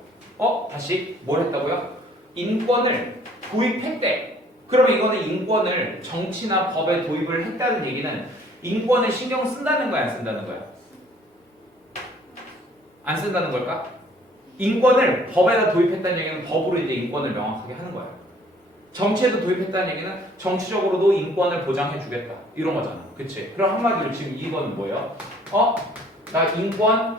다시 뭘 했다고요? 인권을 도입했대. 그러면 이거는 인권을 정치나 법에 도입을 했다는 얘기는 인권을 신경 쓴다는 거야, 안 쓴다는 거야? 안 쓴다는 걸까? 인권을 법에다 도입했다는 얘기는 법으로 이제 인권을 명확하게 하는 거야. 정치에도 도입했다는 얘기는 정치적으로도 인권을 보장해 주겠다. 이런 거잖아. 그치? 그럼 한마디로 지금 이건 뭐예요? 나 인권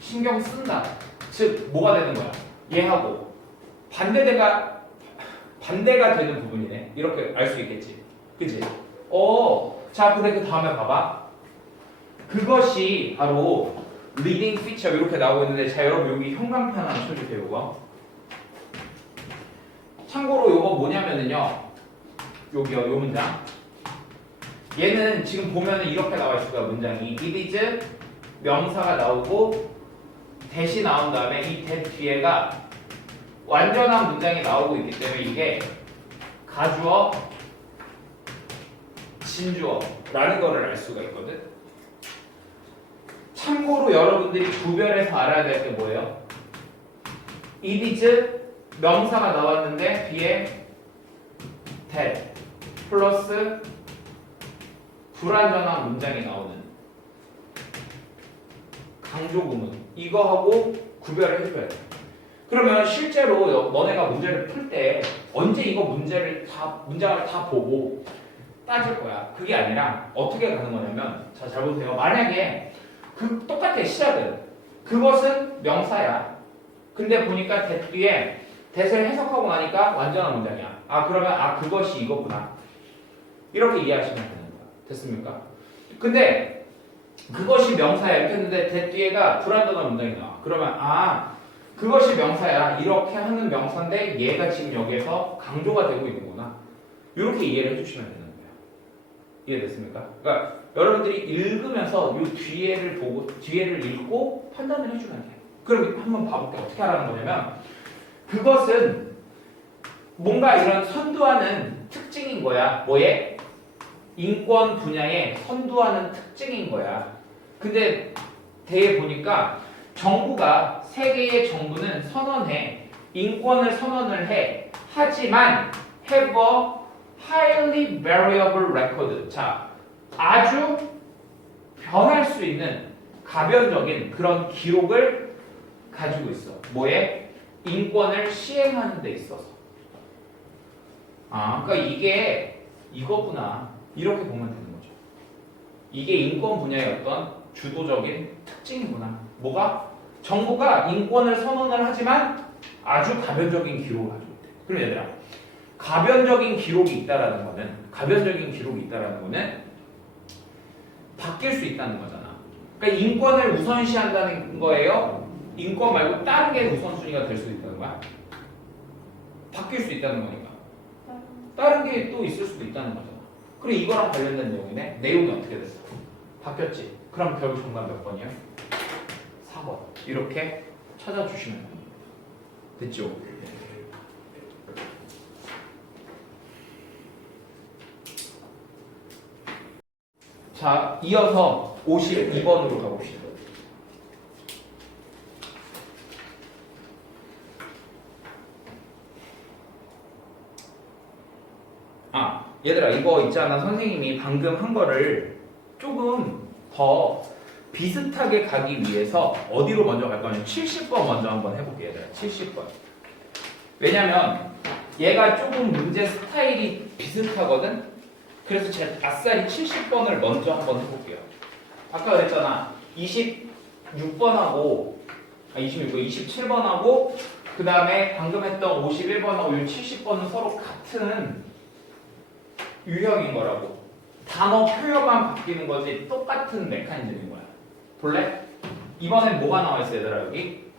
신경 쓴다. 즉, 뭐가 되는 거야? 얘하고 반대가 되는 부분이네. 이렇게 알 수 있겠지. 그치? 자, 근데 그 다음에 봐봐. 그것이 바로 leading feature 이렇게 나오고 있는데, 자, 여러분 여기 형광펜 하나 쳐주세요. 이거. 참고로 요거 뭐냐면은요, 여기요, 요 문장. 얘는 지금 보면은 이렇게 나와 있을 거야, 문장이. it is 명사가 나오고 대시 나온 다음에 이 that 뒤에가 완전한 문장이 나오고 있기 때문에 이게 가주어, 진주어라는 거를 알 수가 있거든. 참고로 여러분들이 구별해서 알아야 될 게 뭐예요? it is 명사가 나왔는데 뒤에 that 플러스 불완전한 문장이 나오는 강조구문, 이거하고 구별을 해줘야 돼. 그러면 실제로 너네가 문제를 풀 때 언제 이거 문장을 다 보고 따질 거야. 그게 아니라 어떻게 가는 거냐면, 자, 잘 보세요. 만약에 똑같아, 시작은 그것은 명사야. 근데 보니까 that 뒤에 that을 해석하고 나니까 완전한 문장이야. 그러면 그것이 이거구나, 이렇게 이해하시면 되는 거야. 됐습니까? 근데 그것이 명사야 이렇게 했는데 that 뒤에가 불완전한 문장이 나와. 그러면 그것이 명사야, 이렇게 하는 명사인데 얘가 지금 여기에서 강조가 되고 있는구나, 이렇게 이해를 해주시면 되는 거예요. 이해됐습니까? 그러니까 여러분들이 읽으면서 이 뒤에를 읽고 판단을 해주면 돼요. 그럼 한번 봐볼게요. 어떻게 하라는 거냐면, 그것은 뭔가 이런 선두하는 특징인 거야. 뭐에? 인권 분야에 선두하는 특징인 거야. 근데 대에 보니까 정부가, 세계의 정부는 선언해, 인권을 선언을 해. 하지만 have a highly variable record. 자, 아주 변할 수 있는 가변적인 그런 기록을 가지고 있어. 뭐에? 인권을 시행하는 데 있어서. 그러니까 이게 이거구나, 이렇게 보면 되는 거죠. 이게 인권 분야의 어떤 주도적인 특징이구나. 뭐가? 정부가 인권을 선언을 하지만 아주 가변적인 기록을 가지고 있대. 그럼 얘들아, 가변적인 기록이 있다라는 거는 바뀔 수 있다는 거잖아. 그러니까 인권을 우선시한다는 거예요? 인권 말고 다른 게 우선순위가 될 수 있다는 거야? 바뀔 수 있다는 거니까. 다른 게 또 있을 수도 있다는 거잖아. 그리고 이거랑 관련된 내용이네. 내용이 어떻게 됐어? 바뀌었지. 그럼 결국 정답 몇 번이야? 4번. 이렇게 찾아주시면 됩니다. 됐죠? 자, 이어서 52번으로 가봅시다. 얘들아, 이거 있잖아. 선생님이 방금 한 거를 조금 더 비슷하게 가기 위해서 어디로 먼저 갈 거냐면 70번 먼저 한번 해볼게. 얘들아, 70번. 왜냐면 얘가 조금 문제 스타일이 비슷하거든. 그래서 제가 아싸리 70번을 먼저 한번 해볼게요. 아까 그랬잖아, 26번하고 27번하고 그 다음에 방금 했던 51번하고 70번은 서로 같은 유형인 거라고. 단어 표현만 바뀌는 거지 똑같은 메커니즘인 거야. 볼래? 이번엔 뭐가 나와 있어 얘들아? 여기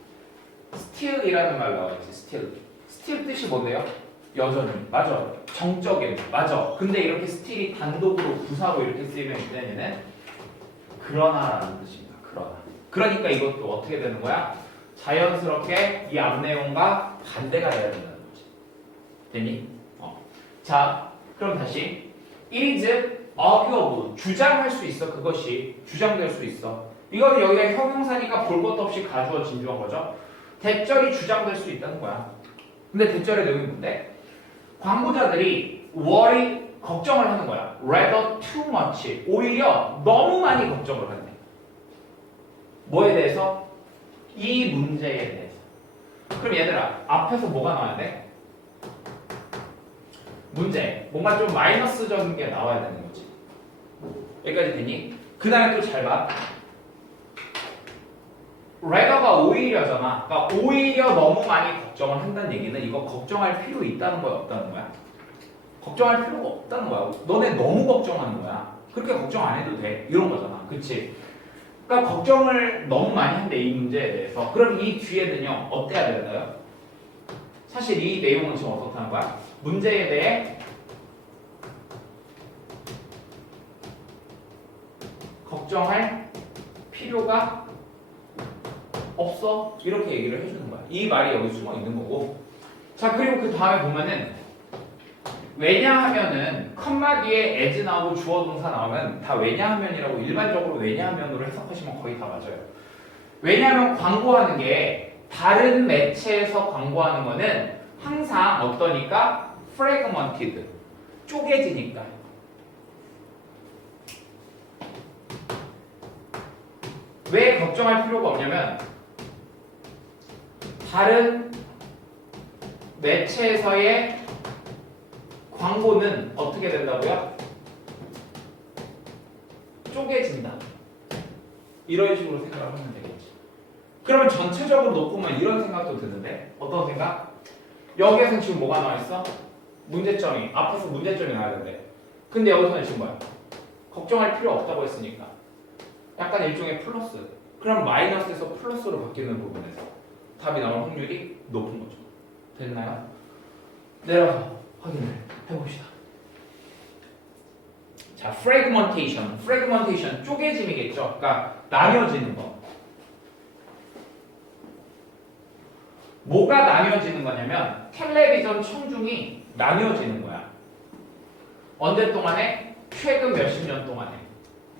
still이라는 말 나와 있지. still 뜻이 뭔데요? 여전히. 맞아. 정적인. 맞아. 근데 이렇게 still이 단독으로 부사로 이렇게 쓰이면 얘는 그러나라는 뜻입니다. 그러니까 이것도 어떻게 되는 거야? 자연스럽게 이 앞 내용과 반대가 돼야 된다는 거지. 됐니? 자, 그럼 다시 it is arguable. 주장할 수 있어. 그것이 주장될 수 있어. 이거는 여기가 형용사니까 볼 것도 없이 가주어 진주한 거죠. 대절이 주장될 수 있다는 거야. 근데 대절의 내용이 뭔데? 광고자들이 worry 걱정을 하는 거야. rather too much. 오히려 너무 많이 걱정을 하네. 뭐에 대해서? 이 문제에 대해서. 그럼 얘들아, 앞에서 뭐가 나와야 돼? 문제. 뭔가 좀 마이너스적인 게 나와야 되는 거지. 여기까지 되니? 그 다음에 또 잘 봐. rather가 오히려잖아. 그러니까 오히려 너무 많이 걱정을 한다는 얘기는 이거 걱정할 필요 있다는 거야, 없다는 거야? 걱정할 필요가 없다는 거야. 너네 너무 걱정하는 거야. 그렇게 걱정 안 해도 돼. 이런 거잖아. 그치? 그러니까 걱정을 너무 많이 한대, 이 문제에 대해서. 그럼 이 뒤에는요, 어때야 되나요? 사실 이 내용은 지금 어떻다는 거야? 문제에 대해 걱정할 필요가 없어. 이렇게 얘기를 해주는 거야. 이 말이 여기 숨어 있는 거고. 자, 그리고 그 다음에 보면은 왜냐하면은 컴마 뒤에 as 나오고 주어 동사 나오면 다 왜냐하면이라고 일반적으로 왜냐하면으로 해석하시면 거의 다 맞아요. 왜냐하면 광고하는 게 다른 매체에서 광고하는 거는 항상 어떠니까 fragmented 쪼개지니까. 왜 걱정할 필요가 없냐면 다른 매체에서의 광고는 어떻게 된다고요? 쪼개진다. 이런 식으로 생각을 하면 되겠지. 그러면 전체적으로 놓고만 이런 생각도 드는데 어떤 생각? 여기에서는 지금 뭐가 나와 있어? 문제점이 앞에서 문제점이 나와야 되는데 근데 여기서는 지금 뭐야? 걱정할 필요 없다고 했으니까 약간 일종의 플러스. 그럼 마이너스에서 플러스로 바뀌는 부분에서 답이 나올 확률이 높은 거죠. 됐나요? 내려가서 확인을 해봅시다. 자, fragmentation 쪼개짐이겠죠. 그러니까 나뉘어지는 거. 뭐가 나뉘어지는 거냐면 텔레비전 청중이 나뉘어지는 거야. 언제 동안에? 최근 몇십 년 동안에.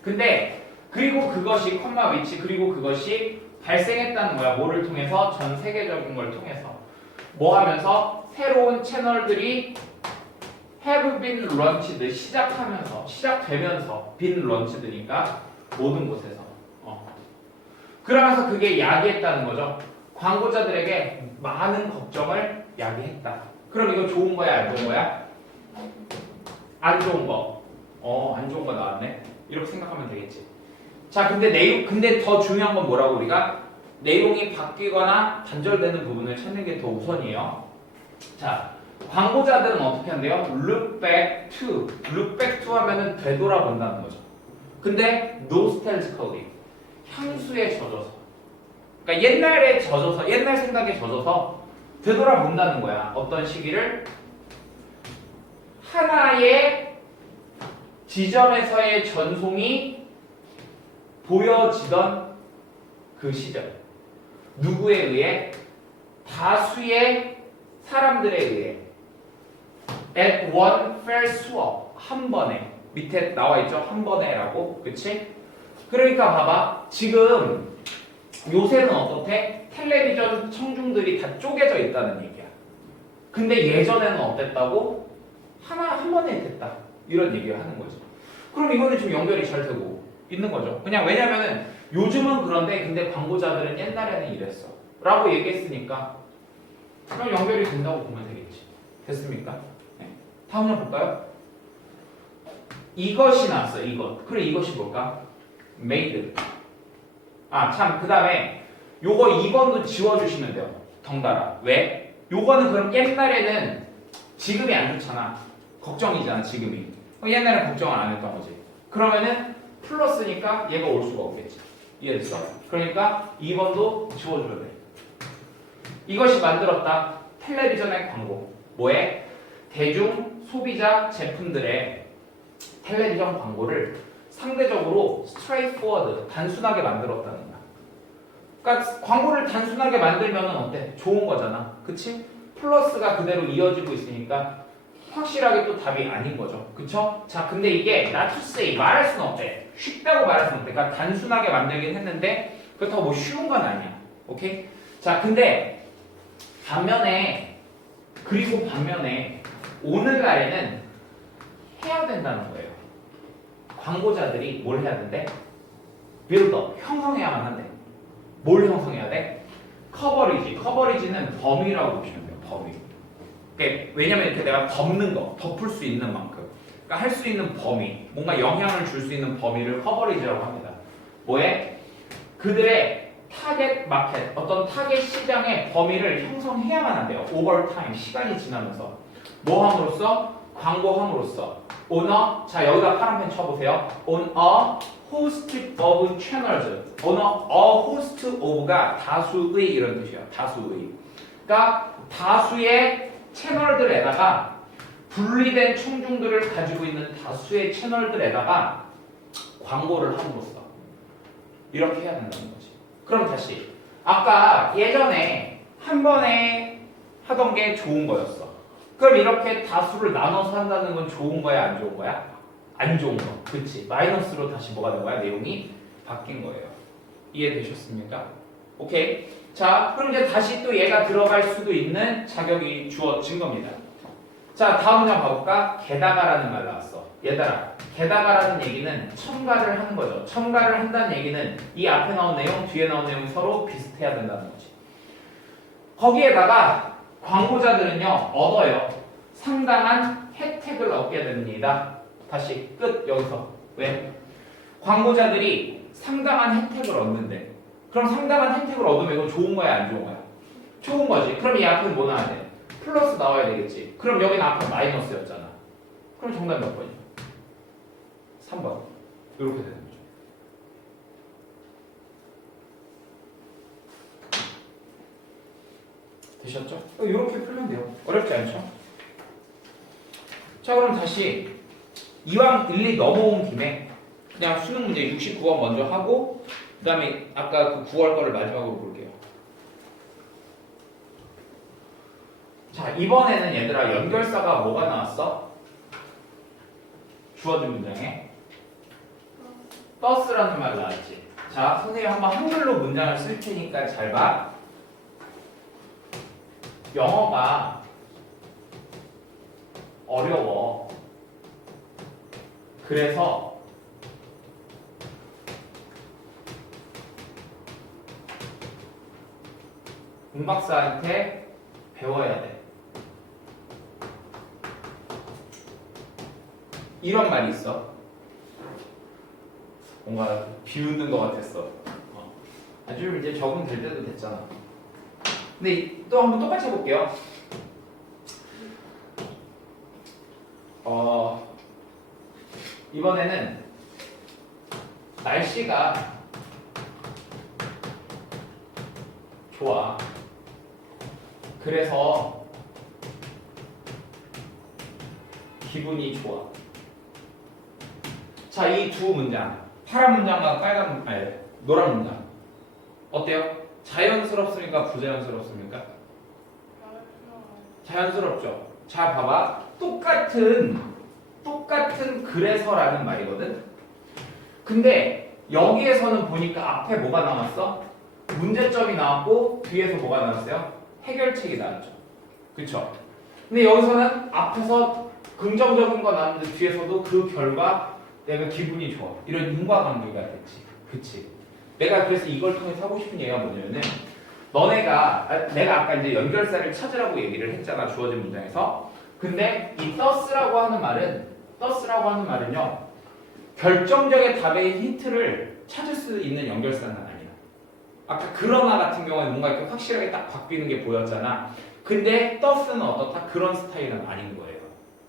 근데 그리고 그것이 컴마 위치 그리고 그것이 발생했다는 거야. 뭐를 통해서? 전 세계적인 걸 통해서. 뭐 하면서? 새로운 채널들이 have been launched 시작되면서 been launched 모든 곳에서. 그러면서 그게 야기했다는 거죠. 광고자들에게 많은 걱정을 야기했다. 그럼 이거 좋은 거야, 안 좋은 거야? 안 좋은 거. 안 좋은 거 나왔네. 이렇게 생각하면 되겠지. 자, 근데 더 중요한 건 뭐라고 우리가? 내용이 바뀌거나 단절되는 부분을 찾는 게 더 우선이에요. 자, 광고자들은 어떻게 한대요? Look back to 하면은 되돌아본다는 거죠. 근데 nostalgically 향수에 젖어서, 그러니까 옛날에 젖어서, 옛날 생각에 젖어서 되돌아본다는 거야. 어떤 시기를? 하나의 지점에서의 전송이 보여지던 그 시절. 누구에 의해? 다수의 사람들에 의해. At one fell swoop. 한 번에. 밑에 나와 있죠? 한 번에라고. 그치? 그러니까 봐봐. 지금 요새는 어떻대? 텔레비전 청중들이 다 쪼개져 있다는 얘기야. 근데 예전에는 어땠다고? 한 번에 됐다. 이런 얘기를 하는 거지. 그럼 이거는 지금 연결이 잘 되고 있는 거죠. 그냥 왜냐면은 요즘은 그런데 근데 광고자들은 옛날에는 이랬어. 라고 얘기했으니까 그럼 연결이 된다고 보면 되겠지. 됐습니까? 네. 다음 장 볼까요? 이것이 나왔어. 이것. 그래 이것이 뭘까? made. 참 그 다음에 요거 2번도 지워주시면 돼요. 덩달아. 왜? 요거는 그럼 옛날에는 지금이 안 좋잖아. 걱정이잖아 지금이. 옛날에 걱정을 안 했던 거지. 그러면은 플러스니까 얘가 올 수가 없겠지. 이해됐어? 그러니까 2번도 지워줘야 돼. 이것이 만들었다. 텔레비전의 광고. 뭐에? 대중 소비자 제품들의 텔레비전 광고를 상대적으로 straightforward, 단순하게 만들었다는 거야. 그러니까 광고를 단순하게 만들면 어때? 좋은 거잖아. 그치? 플러스가 그대로 이어지고 있으니까 확실하게 또 답이 아닌 거죠. 그쵸? 자, 근데 이게 not to say, 말할 수는 없대. 쉽다고 말할 수는 없대. 그러니까 단순하게 만들긴 했는데 그렇다고 뭐 쉬운 건 아니야. 오케이? 자, 근데 반면에 오늘날에는 해야 된다는 거예요. 광고자들이 뭘 해야 된대? 빌드업, 형성해야만 한대. 뭘 형성해야 돼? 커버리지. 커버리지는 범위라고 보시면 돼요. 범위. 그러니까 왜냐면 이렇게 내가 덮는 거, 덮을 수 있는 만큼. 그러니까 할 수 있는 범위, 뭔가 영향을 줄 수 있는 범위를 커버리지라고 합니다. 뭐에? 그들의 타겟 마켓, 어떤 타겟 시장의 범위를 형성해야만 한대요. 오버 타임, 시간이 지나면서. 뭐 함으로써? 광고함으로써. on a, 자 여기다 파란펜 쳐보세요. on a host of channels. on a host of가 다수의 이런 뜻이에요. 다수의. 그러니까 다수의 채널들에다가 분리된 청중들을 가지고 있는 다수의 채널들에다가 광고를 함으로써 이렇게 해야 된다는 거지. 그럼 다시 아까 예전에 한 번에 하던 게 좋은 거였어. 그럼 이렇게 다수를 나눠서 한다는 건 좋은 거야, 안 좋은 거야? 안 좋은 거. 그치? 마이너스로 다시 뭐가 된 거야? 내용이 바뀐 거예요. 이해되셨습니까? 오케이. 자, 그럼 이제 다시 또 얘가 들어갈 수도 있는 자격이 주어진 겁니다. 자, 다음 문장 봐볼까? 게다가라는 말 나왔어. 얘들아, 게다가라는 얘기는 첨가를 하는 거죠. 첨가를 한다는 얘기는 이 앞에 나온 내용, 뒤에 나온 내용이 서로 비슷해야 된다는 거지. 거기에다가 광고자들은요, 얻어요. 상당한 혜택을 얻게 됩니다. 다시 끝, 여기서. 왜? 광고자들이 상당한 혜택을 얻는데, 그럼 상당한 혜택을 얻으면 이건 좋은 거야, 안 좋은 거야? 좋은 거지. 그럼 이 앞에 뭐 나와야 돼? 플러스 나와야 되겠지. 그럼 여기는 앞에 마이너스였잖아. 그럼 정답 몇 번이야? 3번. 이렇게 되는 거죠. 되셨죠? 이렇게 풀면 돼요. 어렵지 않죠? 자, 그럼 다시 이왕 1, 2 넘어온 김에 그냥 수능 문제 69번 먼저 하고 그 다음에 아까 그 9월 거를 마지막으로 볼게요. 자, 이번에는 얘들아 연결사가 뭐가 나왔어? 주어진 문장에 더스라는 말 나왔지. 자, 선생님 한번 한글로 문장을 쓸 테니까 잘 봐. 영어가 어려워. 그래서 문박사한테 배워야 돼. 이런 말이 있어. 뭔가 비웃는 것 같았어. 아주 이제 적응될 때도 됐잖아. 근데 또 한번 똑같이 해볼게요. 이번에는 날씨가 좋아. 그래서 기분이 좋아. 자, 이 두 문장, 파란 문장과 빨간 문장, 아니, 노란 문장 어때요? 자연스럽습니까? 부자연스럽습니까? 자연스럽죠. 자, 봐봐. 똑같은 그래서라는 말이거든. 근데 여기에서는 보니까 앞에 뭐가 나왔어? 문제점이 나왔고 뒤에서 뭐가 나왔어요? 해결책이 나왔죠. 그쵸? 근데 여기서는 앞에서 긍정적인 거 나왔는데 뒤에서도 그 결과 내가 기분이 좋아. 이런 인과관계가 됐지. 그치? 내가 그래서 이걸 통해서 하고 싶은 얘기가 뭐냐면은 내가 아까 이제 연결사를 찾으라고 얘기를 했잖아. 주어진 문장에서. 근데 이 더스라고 하는 말은요. 결정적인 답의 힌트를 찾을 수 있는 연결사는 아니야. 아까 그러나 같은 경우는 뭔가 이렇게 확실하게 딱 바뀌는 게 보였잖아. 근데 더스는 어떻다? 그런 스타일은 아닌 거예요.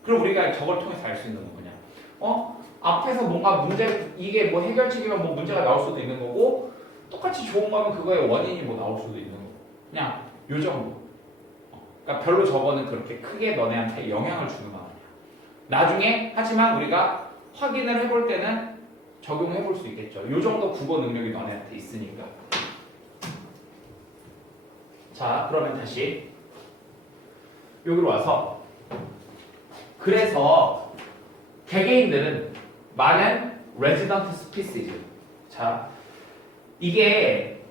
그럼 우리가 저걸 통해서 알 수 있는 건 뭐냐? 앞에서 뭔가 문제, 이게 뭐 해결책이면 뭐 문제가 나올 수도 있는 거고, 똑같이 좋은 거면 그거의 원인이 뭐 나올 수도 있는 거고. 그냥 요 정도. 그러니까 별로 저거는 그렇게 크게 너네한테 영향을 주는 건 아니야. 나중에 하지만 우리가 확인을 해볼 때는 적용해 볼 수 있겠죠. 요 정도 국어 능력이 너네한테 있으니까. 자, 그러면 다시 여기로 와서 그래서 개개인들은 많은 resident species. 자, 이게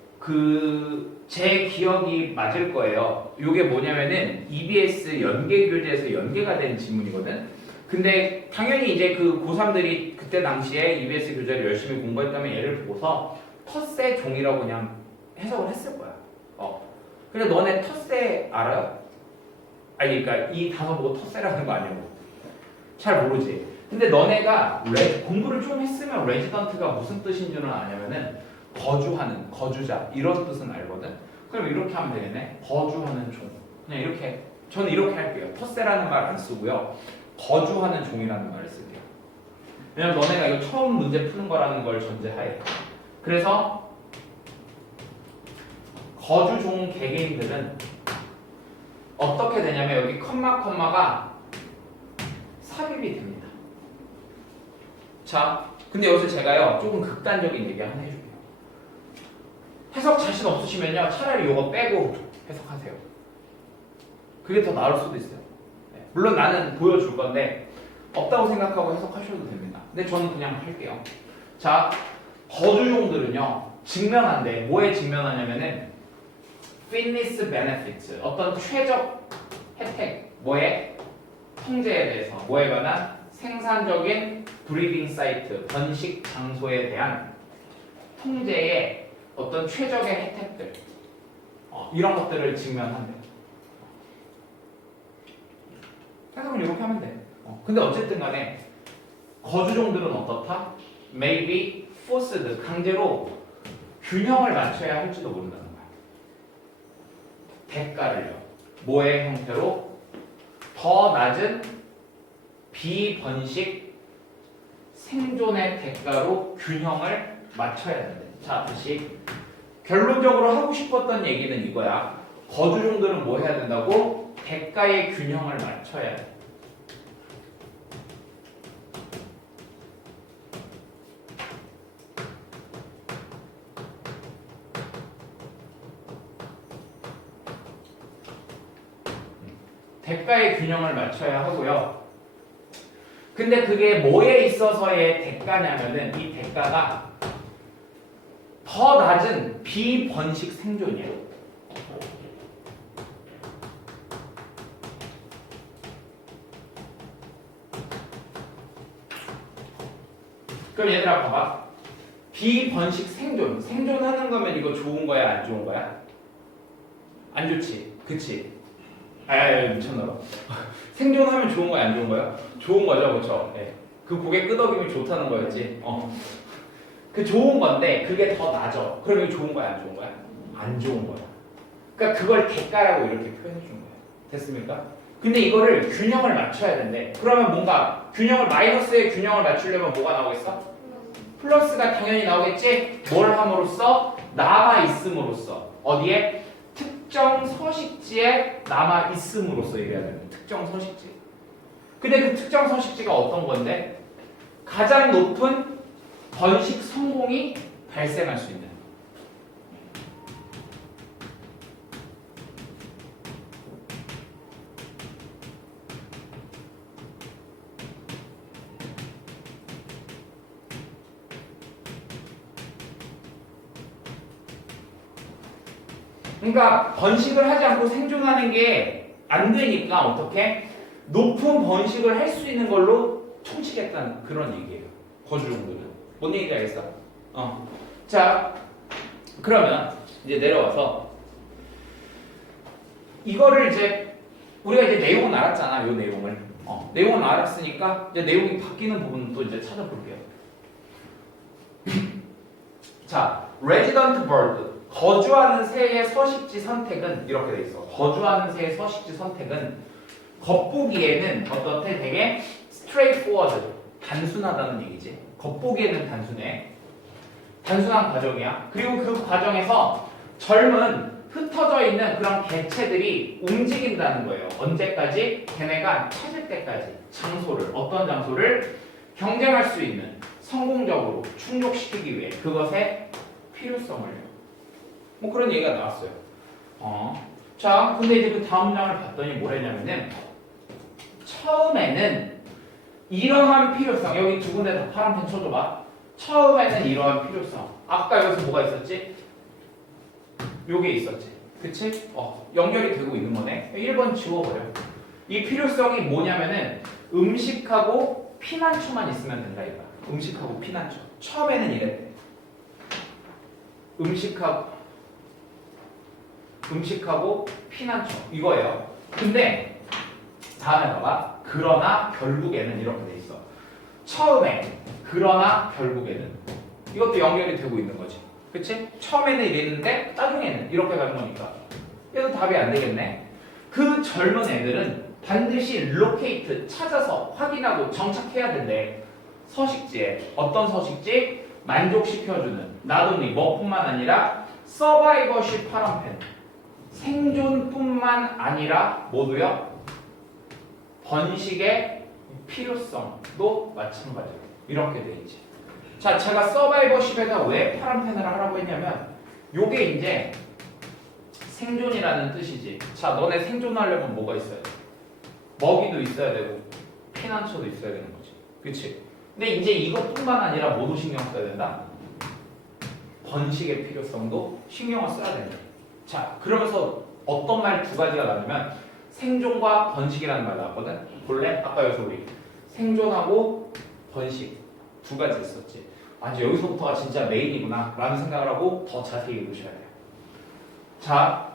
제 기억이 맞을 거예요. 이게 뭐냐면은 EBS 연계 교재에서 연계가 된 지문이거든. 근데 당연히 이제 그 고3들이 그때 당시에 EBS 교재를 열심히 공부했다면 얘를 보고서 텃세 종이라고 그냥 해석을 했을 거야. 근데 너네 텃세 알아요? 아니 그러니까 이 단어 보고 텃세라는 거 아니고 잘 모르지. 근데 너네가 공부를 좀 했으면 레지던트가 무슨 뜻인 줄은 아냐면은 거주하는, 거주자 이런 뜻은 알거든. 그럼 이렇게 하면 되겠네. 거주하는 종. 그냥 이렇게 저는 이렇게 할게요. 텃세라는 말 안 쓰고요. 거주하는 종이라는 말을 쓸게요. 왜냐면 너네가 이거 처음 문제 푸는 거라는 걸 전제하에. 그래서 거주종 개개인들은 어떻게 되냐면 여기 컴마가 삽입이 됩니다. 자, 근데 여기서 제가요 조금 극단적인 얘기 하나 해줄게요. 해석 자신 없으시면요 차라리 이거 빼고 해석하세요. 그게 더 나을 수도 있어요. 물론 나는 보여줄 건데 없다고 생각하고 해석하셔도 됩니다. 근데 저는 그냥 할게요. 자, 거주종들은요 직면한데 뭐에 직면하냐면은 fitness benefits 어떤 최적 혜택 뭐에 통제에 대해서 뭐에 관한 생산적인 브리딩 사이트 번식 장소에 대한 통제의 어떤 최적의 혜택들 이런 것들을 직면한대. 해석을 이렇게 하면 돼. 근데 어쨌든 간에 거주종들은 어떻다? Maybe forced 강제로 균형을 맞춰야 할지도 모른다는 거야. 대가를요. 뭐의 형태로? 더 낮은 비번식 생존의 대가로 균형을 맞춰야 된대. 자, 다시 결론적으로 하고 싶었던 얘기는 이거야. 거주종들은 뭐 해야 된다고? 대가의 균형을 맞춰야 돼. 대가의 균형을 맞춰야 하고요. 근데 그게 뭐에 있어서의 대가냐면은 이 대가가 더 낮은 비번식 생존이에요. 그럼 얘들아 봐봐. 비번식 생존하는 거면 이거 좋은 거야 안 좋은 거야? 안 좋지. 그치? 아유 미쳤나봐. 생존하면 좋은 거야 안 좋은 거야? 좋은 거죠 그쵸? 네. 그 고개 끄덕이면 좋다는 거였지. 그 좋은 건데 그게 더 낮아. 그럼 이거 좋은 거야 안 좋은 거야? 안 좋은 거야. 그러니까 그걸 대가라고 이렇게 표현해 준 거야. 됐습니까? 근데 이거를 균형을 맞춰야 된대. 그러면 뭔가 균형을 마이너스의 균형을 맞추려면 뭐가 나오겠어? 플러스가 당연히 나오겠지? 뭘 함으로써? 남아 있음으로써. 어디에? 특정 서식지에 남아 있음으로써 얘기해야 되는 특정 서식지. 근데 그 특정 서식지가 어떤 건데? 가장 높은 번식 성공이 발생할 수 있는. 그러니까 번식을 하지 않고 생존하는 게 안 되니까 어떻게? 높은 번식을 할 수 있는 걸로 퉁치겠다는 그런 얘기예요. 거주종들은. 뭔 얘기인지 알겠어? 자, 그러면 이제 내려와서 이거를 이제 우리가 이제 내용은 알았잖아. 요 내용을. 내용은 알았으니까 이제 내용이 바뀌는 부분도 이제 찾아볼게요. 자, resident bird. 거주하는 새의 서식지 선택은 이렇게 돼 있어. 거주하는 새의 서식지 선택은 겉보기에는 어떻게 되게 straightforward, 단순하다는 얘기지. 겉보기에는 단순해. 단순한 과정이야. 그리고 그 과정에서 젊은 흩어져 있는 그런 개체들이 움직인다는 거예요. 언제까지? 걔네가 찾을 때까지. 장소를, 어떤 장소를 경쟁할 수 있는 성공적으로 충족시키기 위해 그것의 필요성을요. 뭐 그런 얘기가 나왔어요. 자, 근데 이제 그 다음 문장을 봤더니 뭐랬냐면은 처음에는 이러한 필요성, 여기 두 군데 다 파란 펜 쳐줘봐. 처음에는 이러한 필요성. 아까 여기서 뭐가 있었지? 요게 있었지. 그치? 연결이 되고 있는 거네. 1번 지워버려. 이 필요성이 뭐냐면은 음식하고 피난처만 있으면 된다 이거야. 음식하고 피난처. 처음에는 이랬대. 음식하고 피난처 이거예요. 근데 다음에 봐봐. 그러나 결국에는 이렇게 돼 있어. 처음에 그러나 결국에는 이것도 연결이 되고 있는 거지. 그치? 처음에는 이랬는데 나중에는 이렇게 가는 거니까 얘도 답이 안 되겠네. 그 젊은 애들은 반드시 locate 찾아서 확인하고 정착해야 된대. 서식지에 어떤 서식지? 만족시켜주는 나도니 뭐뿐만 아니라 서바이버십 파란펜 생존뿐만 아니라 모두요 번식의 필요성도 마찬가지로 이렇게 돼 있지. 자, 제가 서바이버십에다 왜 파란펜을 하라고 했냐면 요게 이제 생존이라는 뜻이지. 자, 너네 생존하려면 뭐가 있어야 돼? 먹이도 있어야 되고 피난처도 있어야 되는 거지. 그치? 근데 이제 이것뿐만 아니라 뭐도 신경 써야 된다? 번식의 필요성도 신경을 써야 된다. 자, 그러면서 어떤 말 두 가지가 나오면 생존과 번식이라는 말 나왔거든? 볼래? 아까 여기서 우리 생존하고 번식 두 가지 있었지. 아, 이제 여기서부터가 진짜 메인이구나 라는 생각을 하고 더 자세히 읽으셔야 돼요. 자,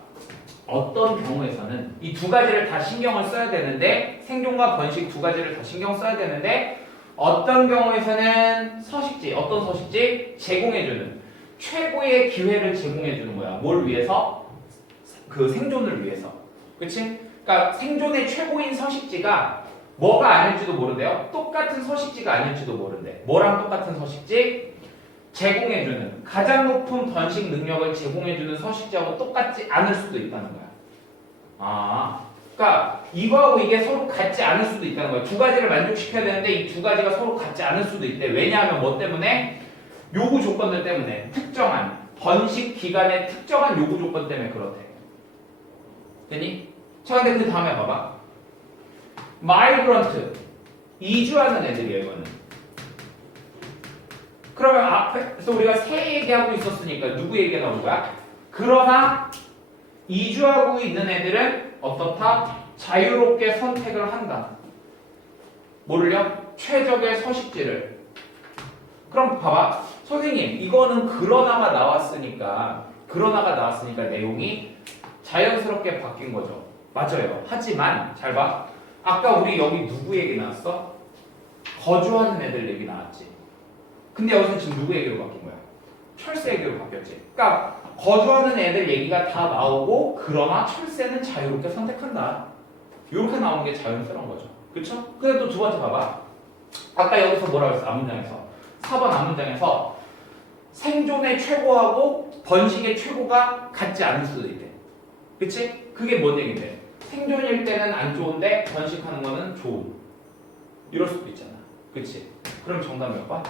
어떤 경우에서는 이 두 가지를 다 신경을 써야 되는데 생존과 번식 두 가지를 다 신경 써야 되는데 어떤 경우에서는 서식지, 어떤 서식지? 제공해주는 최고의 기회를 제공해주는 거야. 뭘 위해서? 그 생존을 위해서. 그치? 그러니까 생존의 최고인 서식지가 뭐가 아닐지도 모른대요. 똑같은 서식지가 아닐지도 모른대. 뭐랑 똑같은 서식지? 제공해주는 가장 높은 번식 능력을 제공해주는 서식지하고 똑같지 않을 수도 있다는 거야. 아, 그러니까 이거하고 이게 서로 같지 않을 수도 있다는 거야. 두 가지를 만족시켜야 되는데 이 두 가지가 서로 같지 않을 수도 있대. 왜냐하면 뭐 때문에? 요구 조건들 때문에 특정한 번식 기간의 특정한 요구 조건 때문에 그렇대. 됐니? 자, 근데 그 다음에 봐봐. 마이그런트 이주하는 애들이에요, 이거는. 그러면 앞에서 우리가 새 얘기하고 있었으니까 누구 얘기가 나온 거야? 그러나 이주하고 있는 애들은 어떻다? 자유롭게 선택을 한다. 뭐를요? 최적의 서식지를. 그럼 봐봐. 선생님, 이거는 그러나가 나왔으니까 내용이 자연스럽게 바뀐 거죠. 맞아요. 하지만 잘 봐. 아까 우리 여기 누구 얘기 나왔어? 거주하는 애들 얘기 나왔지. 근데 여기서 지금 누구 얘기로 바뀐 거야? 철새 얘기로 바뀌었지. 그러니까 거주하는 애들 얘기가 다 나오고 그러나 철새는 자유롭게 선택한다. 이렇게 나오는 게 자연스러운 거죠. 그렇죠? 근데 또 두 번째 봐봐. 아까 여기서 뭐라고 했어? 앞문장에서 4번 앞문장에서 생존의 최고하고 번식의 최고가 같지 않을 수도 있대. 그치? 그게 뭔 얘긴데? 생존일 때는 안 좋은데 번식하는 거는 좋은. 이럴 수도 있잖아. 그치? 그럼 정답 몇 번?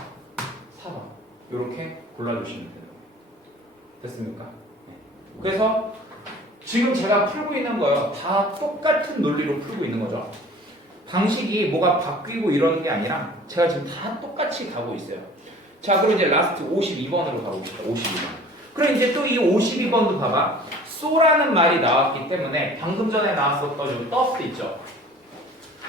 4번. 이렇게 골라주시면 돼요. 됐습니까? 네. 그래서 지금 제가 풀고 있는 거요. 다 똑같은 논리로 풀고 있는 거죠. 방식이 뭐가 바뀌고 이러는 게 아니라 제가 지금 다 똑같이 가고 있어요. 자, 그럼 이제 라스트 52번으로 가봅시다. 52번. 그럼 이제 또 이 52번도 봐봐. 쏘라는 말이 나왔기 때문에 방금 전에 나왔었던 요 더스 있죠.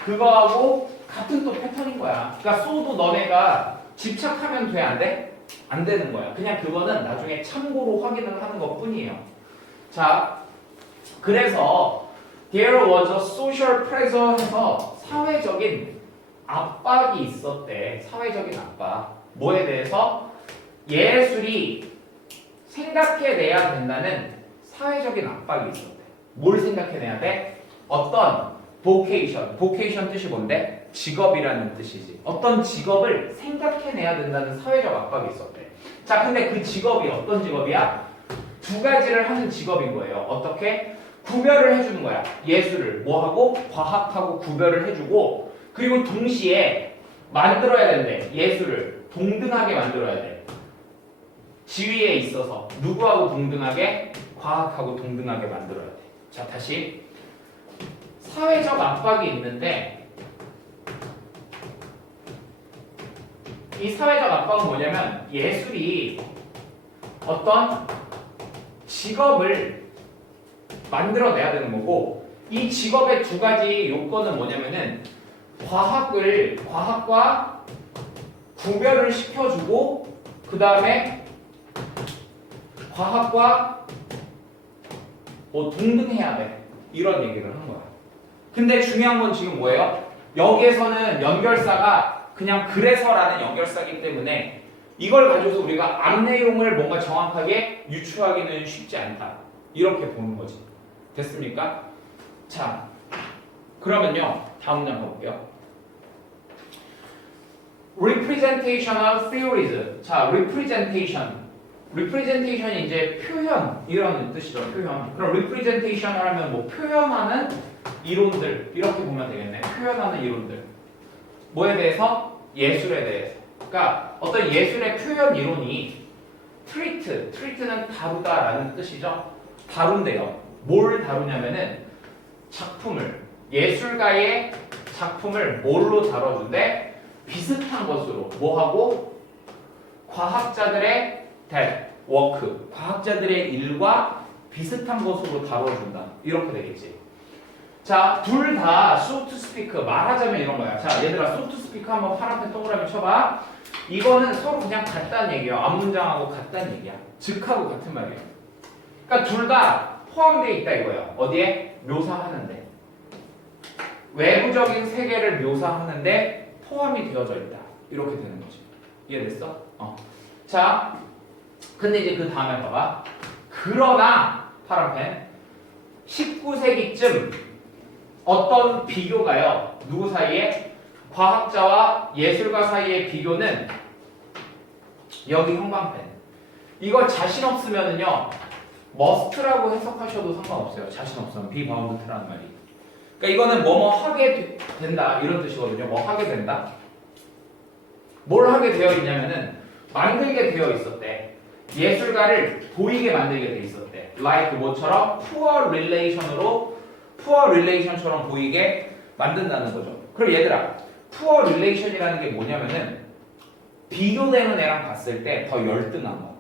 그거하고 같은 또 패턴인 거야. 그러니까 쏘도 너네가 집착하면 돼, 안 돼? 안 되는 거야. 그냥 그거는 나중에 참고로 확인을 하는 것 뿐이에요. 자, 그래서 there was a social pressure 해서 사회적인 압박이 있었대. 사회적인 압박. 뭐에 대해서? 예술이 생각해내야 된다는 사회적인 압박이 있었대. 뭘 생각해내야 돼? 어떤 vocation. vocation 뜻이 뭔데? 직업이라는 뜻이지. 어떤 직업을 생각해내야 된다는 사회적 압박이 있었대. 자, 근데 그 직업이 어떤 직업이야? 두 가지를 하는 직업인 거예요. 어떻게? 구별을 해주는 거야. 예술을 뭐하고? 과학하고 구별을 해주고 그리고 동시에 만들어야 된대. 예술을 동등하게 만들어야 돼. 지위에 있어서 누구하고 동등하게? 과학하고 동등하게 만들어야 돼. 자, 다시 사회적 압박이 있는데 이 사회적 압박은 뭐냐면 예술이 어떤 직업을 만들어내야 되는 거고 이 직업의 두 가지 요건은 뭐냐면은 과학과 구별을 시켜주고 그 다음에 과학과 뭐 동등해야 돼. 이런 얘기를 하는 거야. 근데 중요한 건 지금 뭐예요? 여기에서는 연결사가 그냥 그래서라는 연결사이기 때문에 이걸 가지고서 우리가 앞 내용을 뭔가 정확하게 유추하기는 쉽지 않다. 이렇게 보는 거지. 됐습니까? 자, 그러면요. 다음 문장 가볼게요. Representational theories. 자, representation이 이제 표현 이런 뜻이죠. 표현. 그럼 representation을 하면 뭐 표현하는 이론들 이렇게 보면 되겠네. 표현하는 이론들. 뭐에 대해서? 예술에 대해서. 그러니까 어떤 예술의 표현 이론이 treat는 다루다라는 뜻이죠. 다룬대요. 뭘 다루냐면은 작품을 예술가의 작품을 뭘로 다뤄준대? 비슷한 것으로 뭐하고? 과학자들의 워크, 과학자들의 일과 비슷한 것으로 다뤄준다. 이렇게 되겠지. 자, 둘 다 so to speak, 말하자면 이런 거야. 자, 얘들아 so to speak 한번 파란색 동그라미 쳐봐. 이거는 서로 그냥 같다는 얘기야. 앞문장하고 같다는 얘기야. 즉하고 같은 말이에요. 그러니까 둘 다 포함되어 있다 이거예요. 어디에? 묘사하는데. 외부적인 세계를 묘사하는데 포함이 되어져 있다. 이렇게 되는 거지. 이해됐어? 자, 근데 이제 그 다음에 봐봐. 그러나 파란펜 19세기쯤 어떤 비교가요? 누구 사이에? 과학자와 예술가 사이의 비교는 여기 형광펜. 이거 자신 없으면은요 must라고 해석하셔도 상관없어요. 자신 없으면 비바운드트라는 말이. 그러니까 이거는 뭐뭐 하게 된다 이런 뜻이거든요. 뭐 하게 된다. 뭘 하게 되어 있냐면은 만들게 되어 있었대. 예술가를 보이게 만들게 돼 있었대. like 뭐처럼 poor relation처럼 보이게 만든다는 거죠. 그럼 얘들아, poor relation이라는 게 뭐냐면은 비교되는 애랑 봤을 때 더 열등한 거.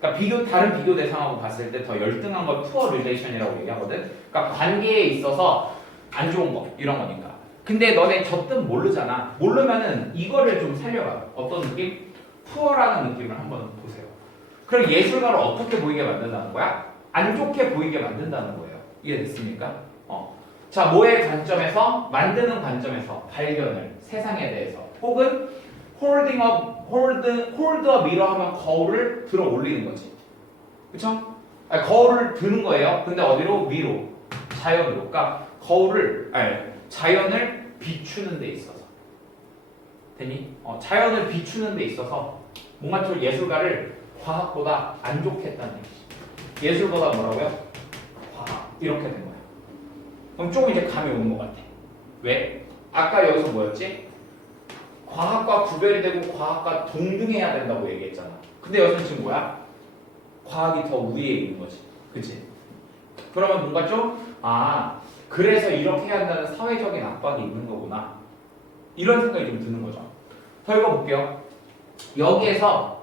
그러니까 다른 비교 대상하고 봤을 때 더 열등한 걸 poor relation이라고 얘기하거든. 그러니까 관계에 있어서 안 좋은 거 이런 거니까. 근데 너네 저 뜻 모르잖아. 모르면은 이거를 좀 살려봐. 어떤 느낌? poor라는 느낌을 한번 보세요. 그럼 예술가를 어떻게 보이게 만든다는 거야? 안 좋게 보이게 만든다는 거예요. 이해됐습니까? 자, 뭐의 관점에서? 만드는 관점에서 발견을 세상에 대해서 혹은 hold a mirror 하면 거울을 들어 올리는 거지. 그쵸? 아니, 거울을 드는 거예요. 근데 어디로? 위로. 자연으로. 그러니까 자연을 비추는 데 있어서. 됐니? 자연을 비추는 데 있어서 뭔가 좀 예술가를 과학보다 안 좋게 했다는 얘기지. 예술보다 뭐라고요? 과학. 이렇게 된 거야. 그럼 조금 이제 감이 오는 것 같아. 왜? 아까 여기서 뭐였지? 과학과 구별이 되고 과학과 동등해야 된다고 얘기했잖아. 근데 여기서는 지금 뭐야? 과학이 더 위에 있는 거지. 그치? 그러면 뭔가 좀 그래서 이렇게 해야 한다는 사회적인 압박이 있는 거구나. 이런 생각이 좀 드는 거죠. 더 읽어볼게요. 여기에서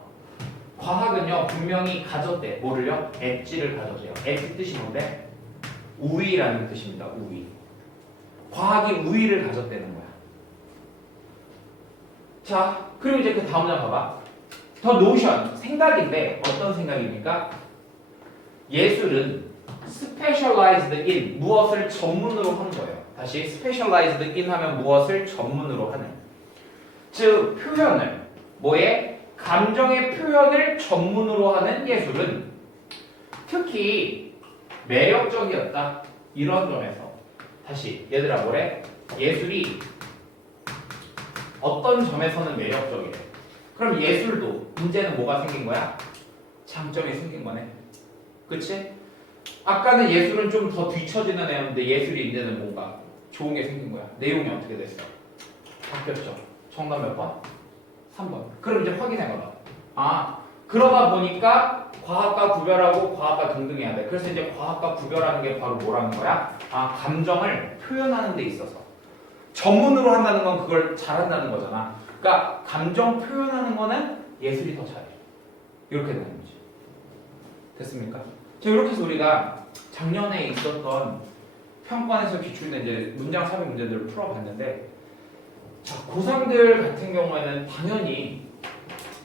과학은요 분명히 가졌대. 뭐를요? 엣지를 가졌대요. 엣지 뜻이 뭔데? 우위라는 뜻입니다. 우위. 과학이 우위를 가졌다는 거야. 자, 그리고 이제 그 다음 장 봐봐. 더 노션, 생각인데 어떤 생각입니까? 예술은 specialized in, 무엇을 전문으로 하는 거예요. 다시 specialized in 하면 무엇을 전문으로 하는. 즉 표현을 뭐에? 감정의 표현을 전문으로 하는 예술은 특히 매력적이었다. 이런 점에서 다시 얘들아 뭐래? 예술이 어떤 점에서는 매력적이래. 그럼 예술도 문제는 뭐가 생긴 거야? 장점이 생긴 거네. 그치? 아까는 예술은 좀 더 뒤처지는 애였는데 예술이 이제는 뭔가 좋은 게 생긴 거야. 내용이 어떻게 됐어? 바뀌었죠. 정답 몇 번? 3번. 그럼 이제 확인해봐라. 그러다 보니까 과학과 구별하고 과학과 동등해야 돼. 그래서 이제 과학과 구별하는 게 바로 뭐라는 거야? 감정을 표현하는 데 있어서. 전문으로 한다는 건 그걸 잘한다는 거잖아. 그러니까 감정 표현하는 거는 예술이 더 잘해. 이렇게 되는 거지. 됐습니까? 자, 이렇게 해서 우리가 작년에 있었던 평가원에서 기출된 이제 문장 삽입 문제들을 풀어봤는데 자, 고3들 같은 경우에는 당연히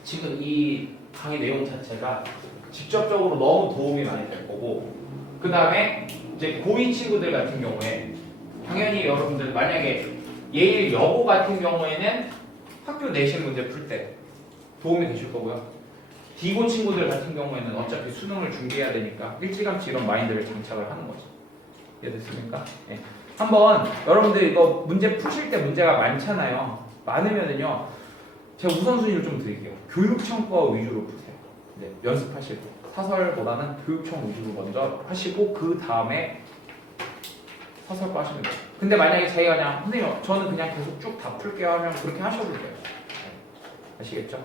지금 이 강의 내용 자체가 직접적으로 너무 도움이 많이 될 거고, 그 다음에 이제 고2 친구들 같은 경우에 당연히 여러분들 만약에 예일 여고 같은 경우에는 학교 내신 문제 풀 때 도움이 되실 거고요. 디고 친구들 같은 경우에는 어차피 수능을 준비해야 되니까 일찌감치 이런 마인드를 장착을 하는 거죠. 이해됐습니까? 네. 한번 여러분들 이거 문제 푸실 때 문제가 많잖아요. 많으면은요, 제가 우선순위를 좀 드릴게요. 교육청과 위주로 푸세요. 네, 연습하실 때 사설보다는 교육청 위주로 먼저 하시고 그 다음에 사설 거 하시면 돼요. 근데 만약에 자기가 그냥 선생님 저는 그냥 계속 쭉 다 풀게요 하면 그렇게 하셔도 돼요. 네. 아시겠죠?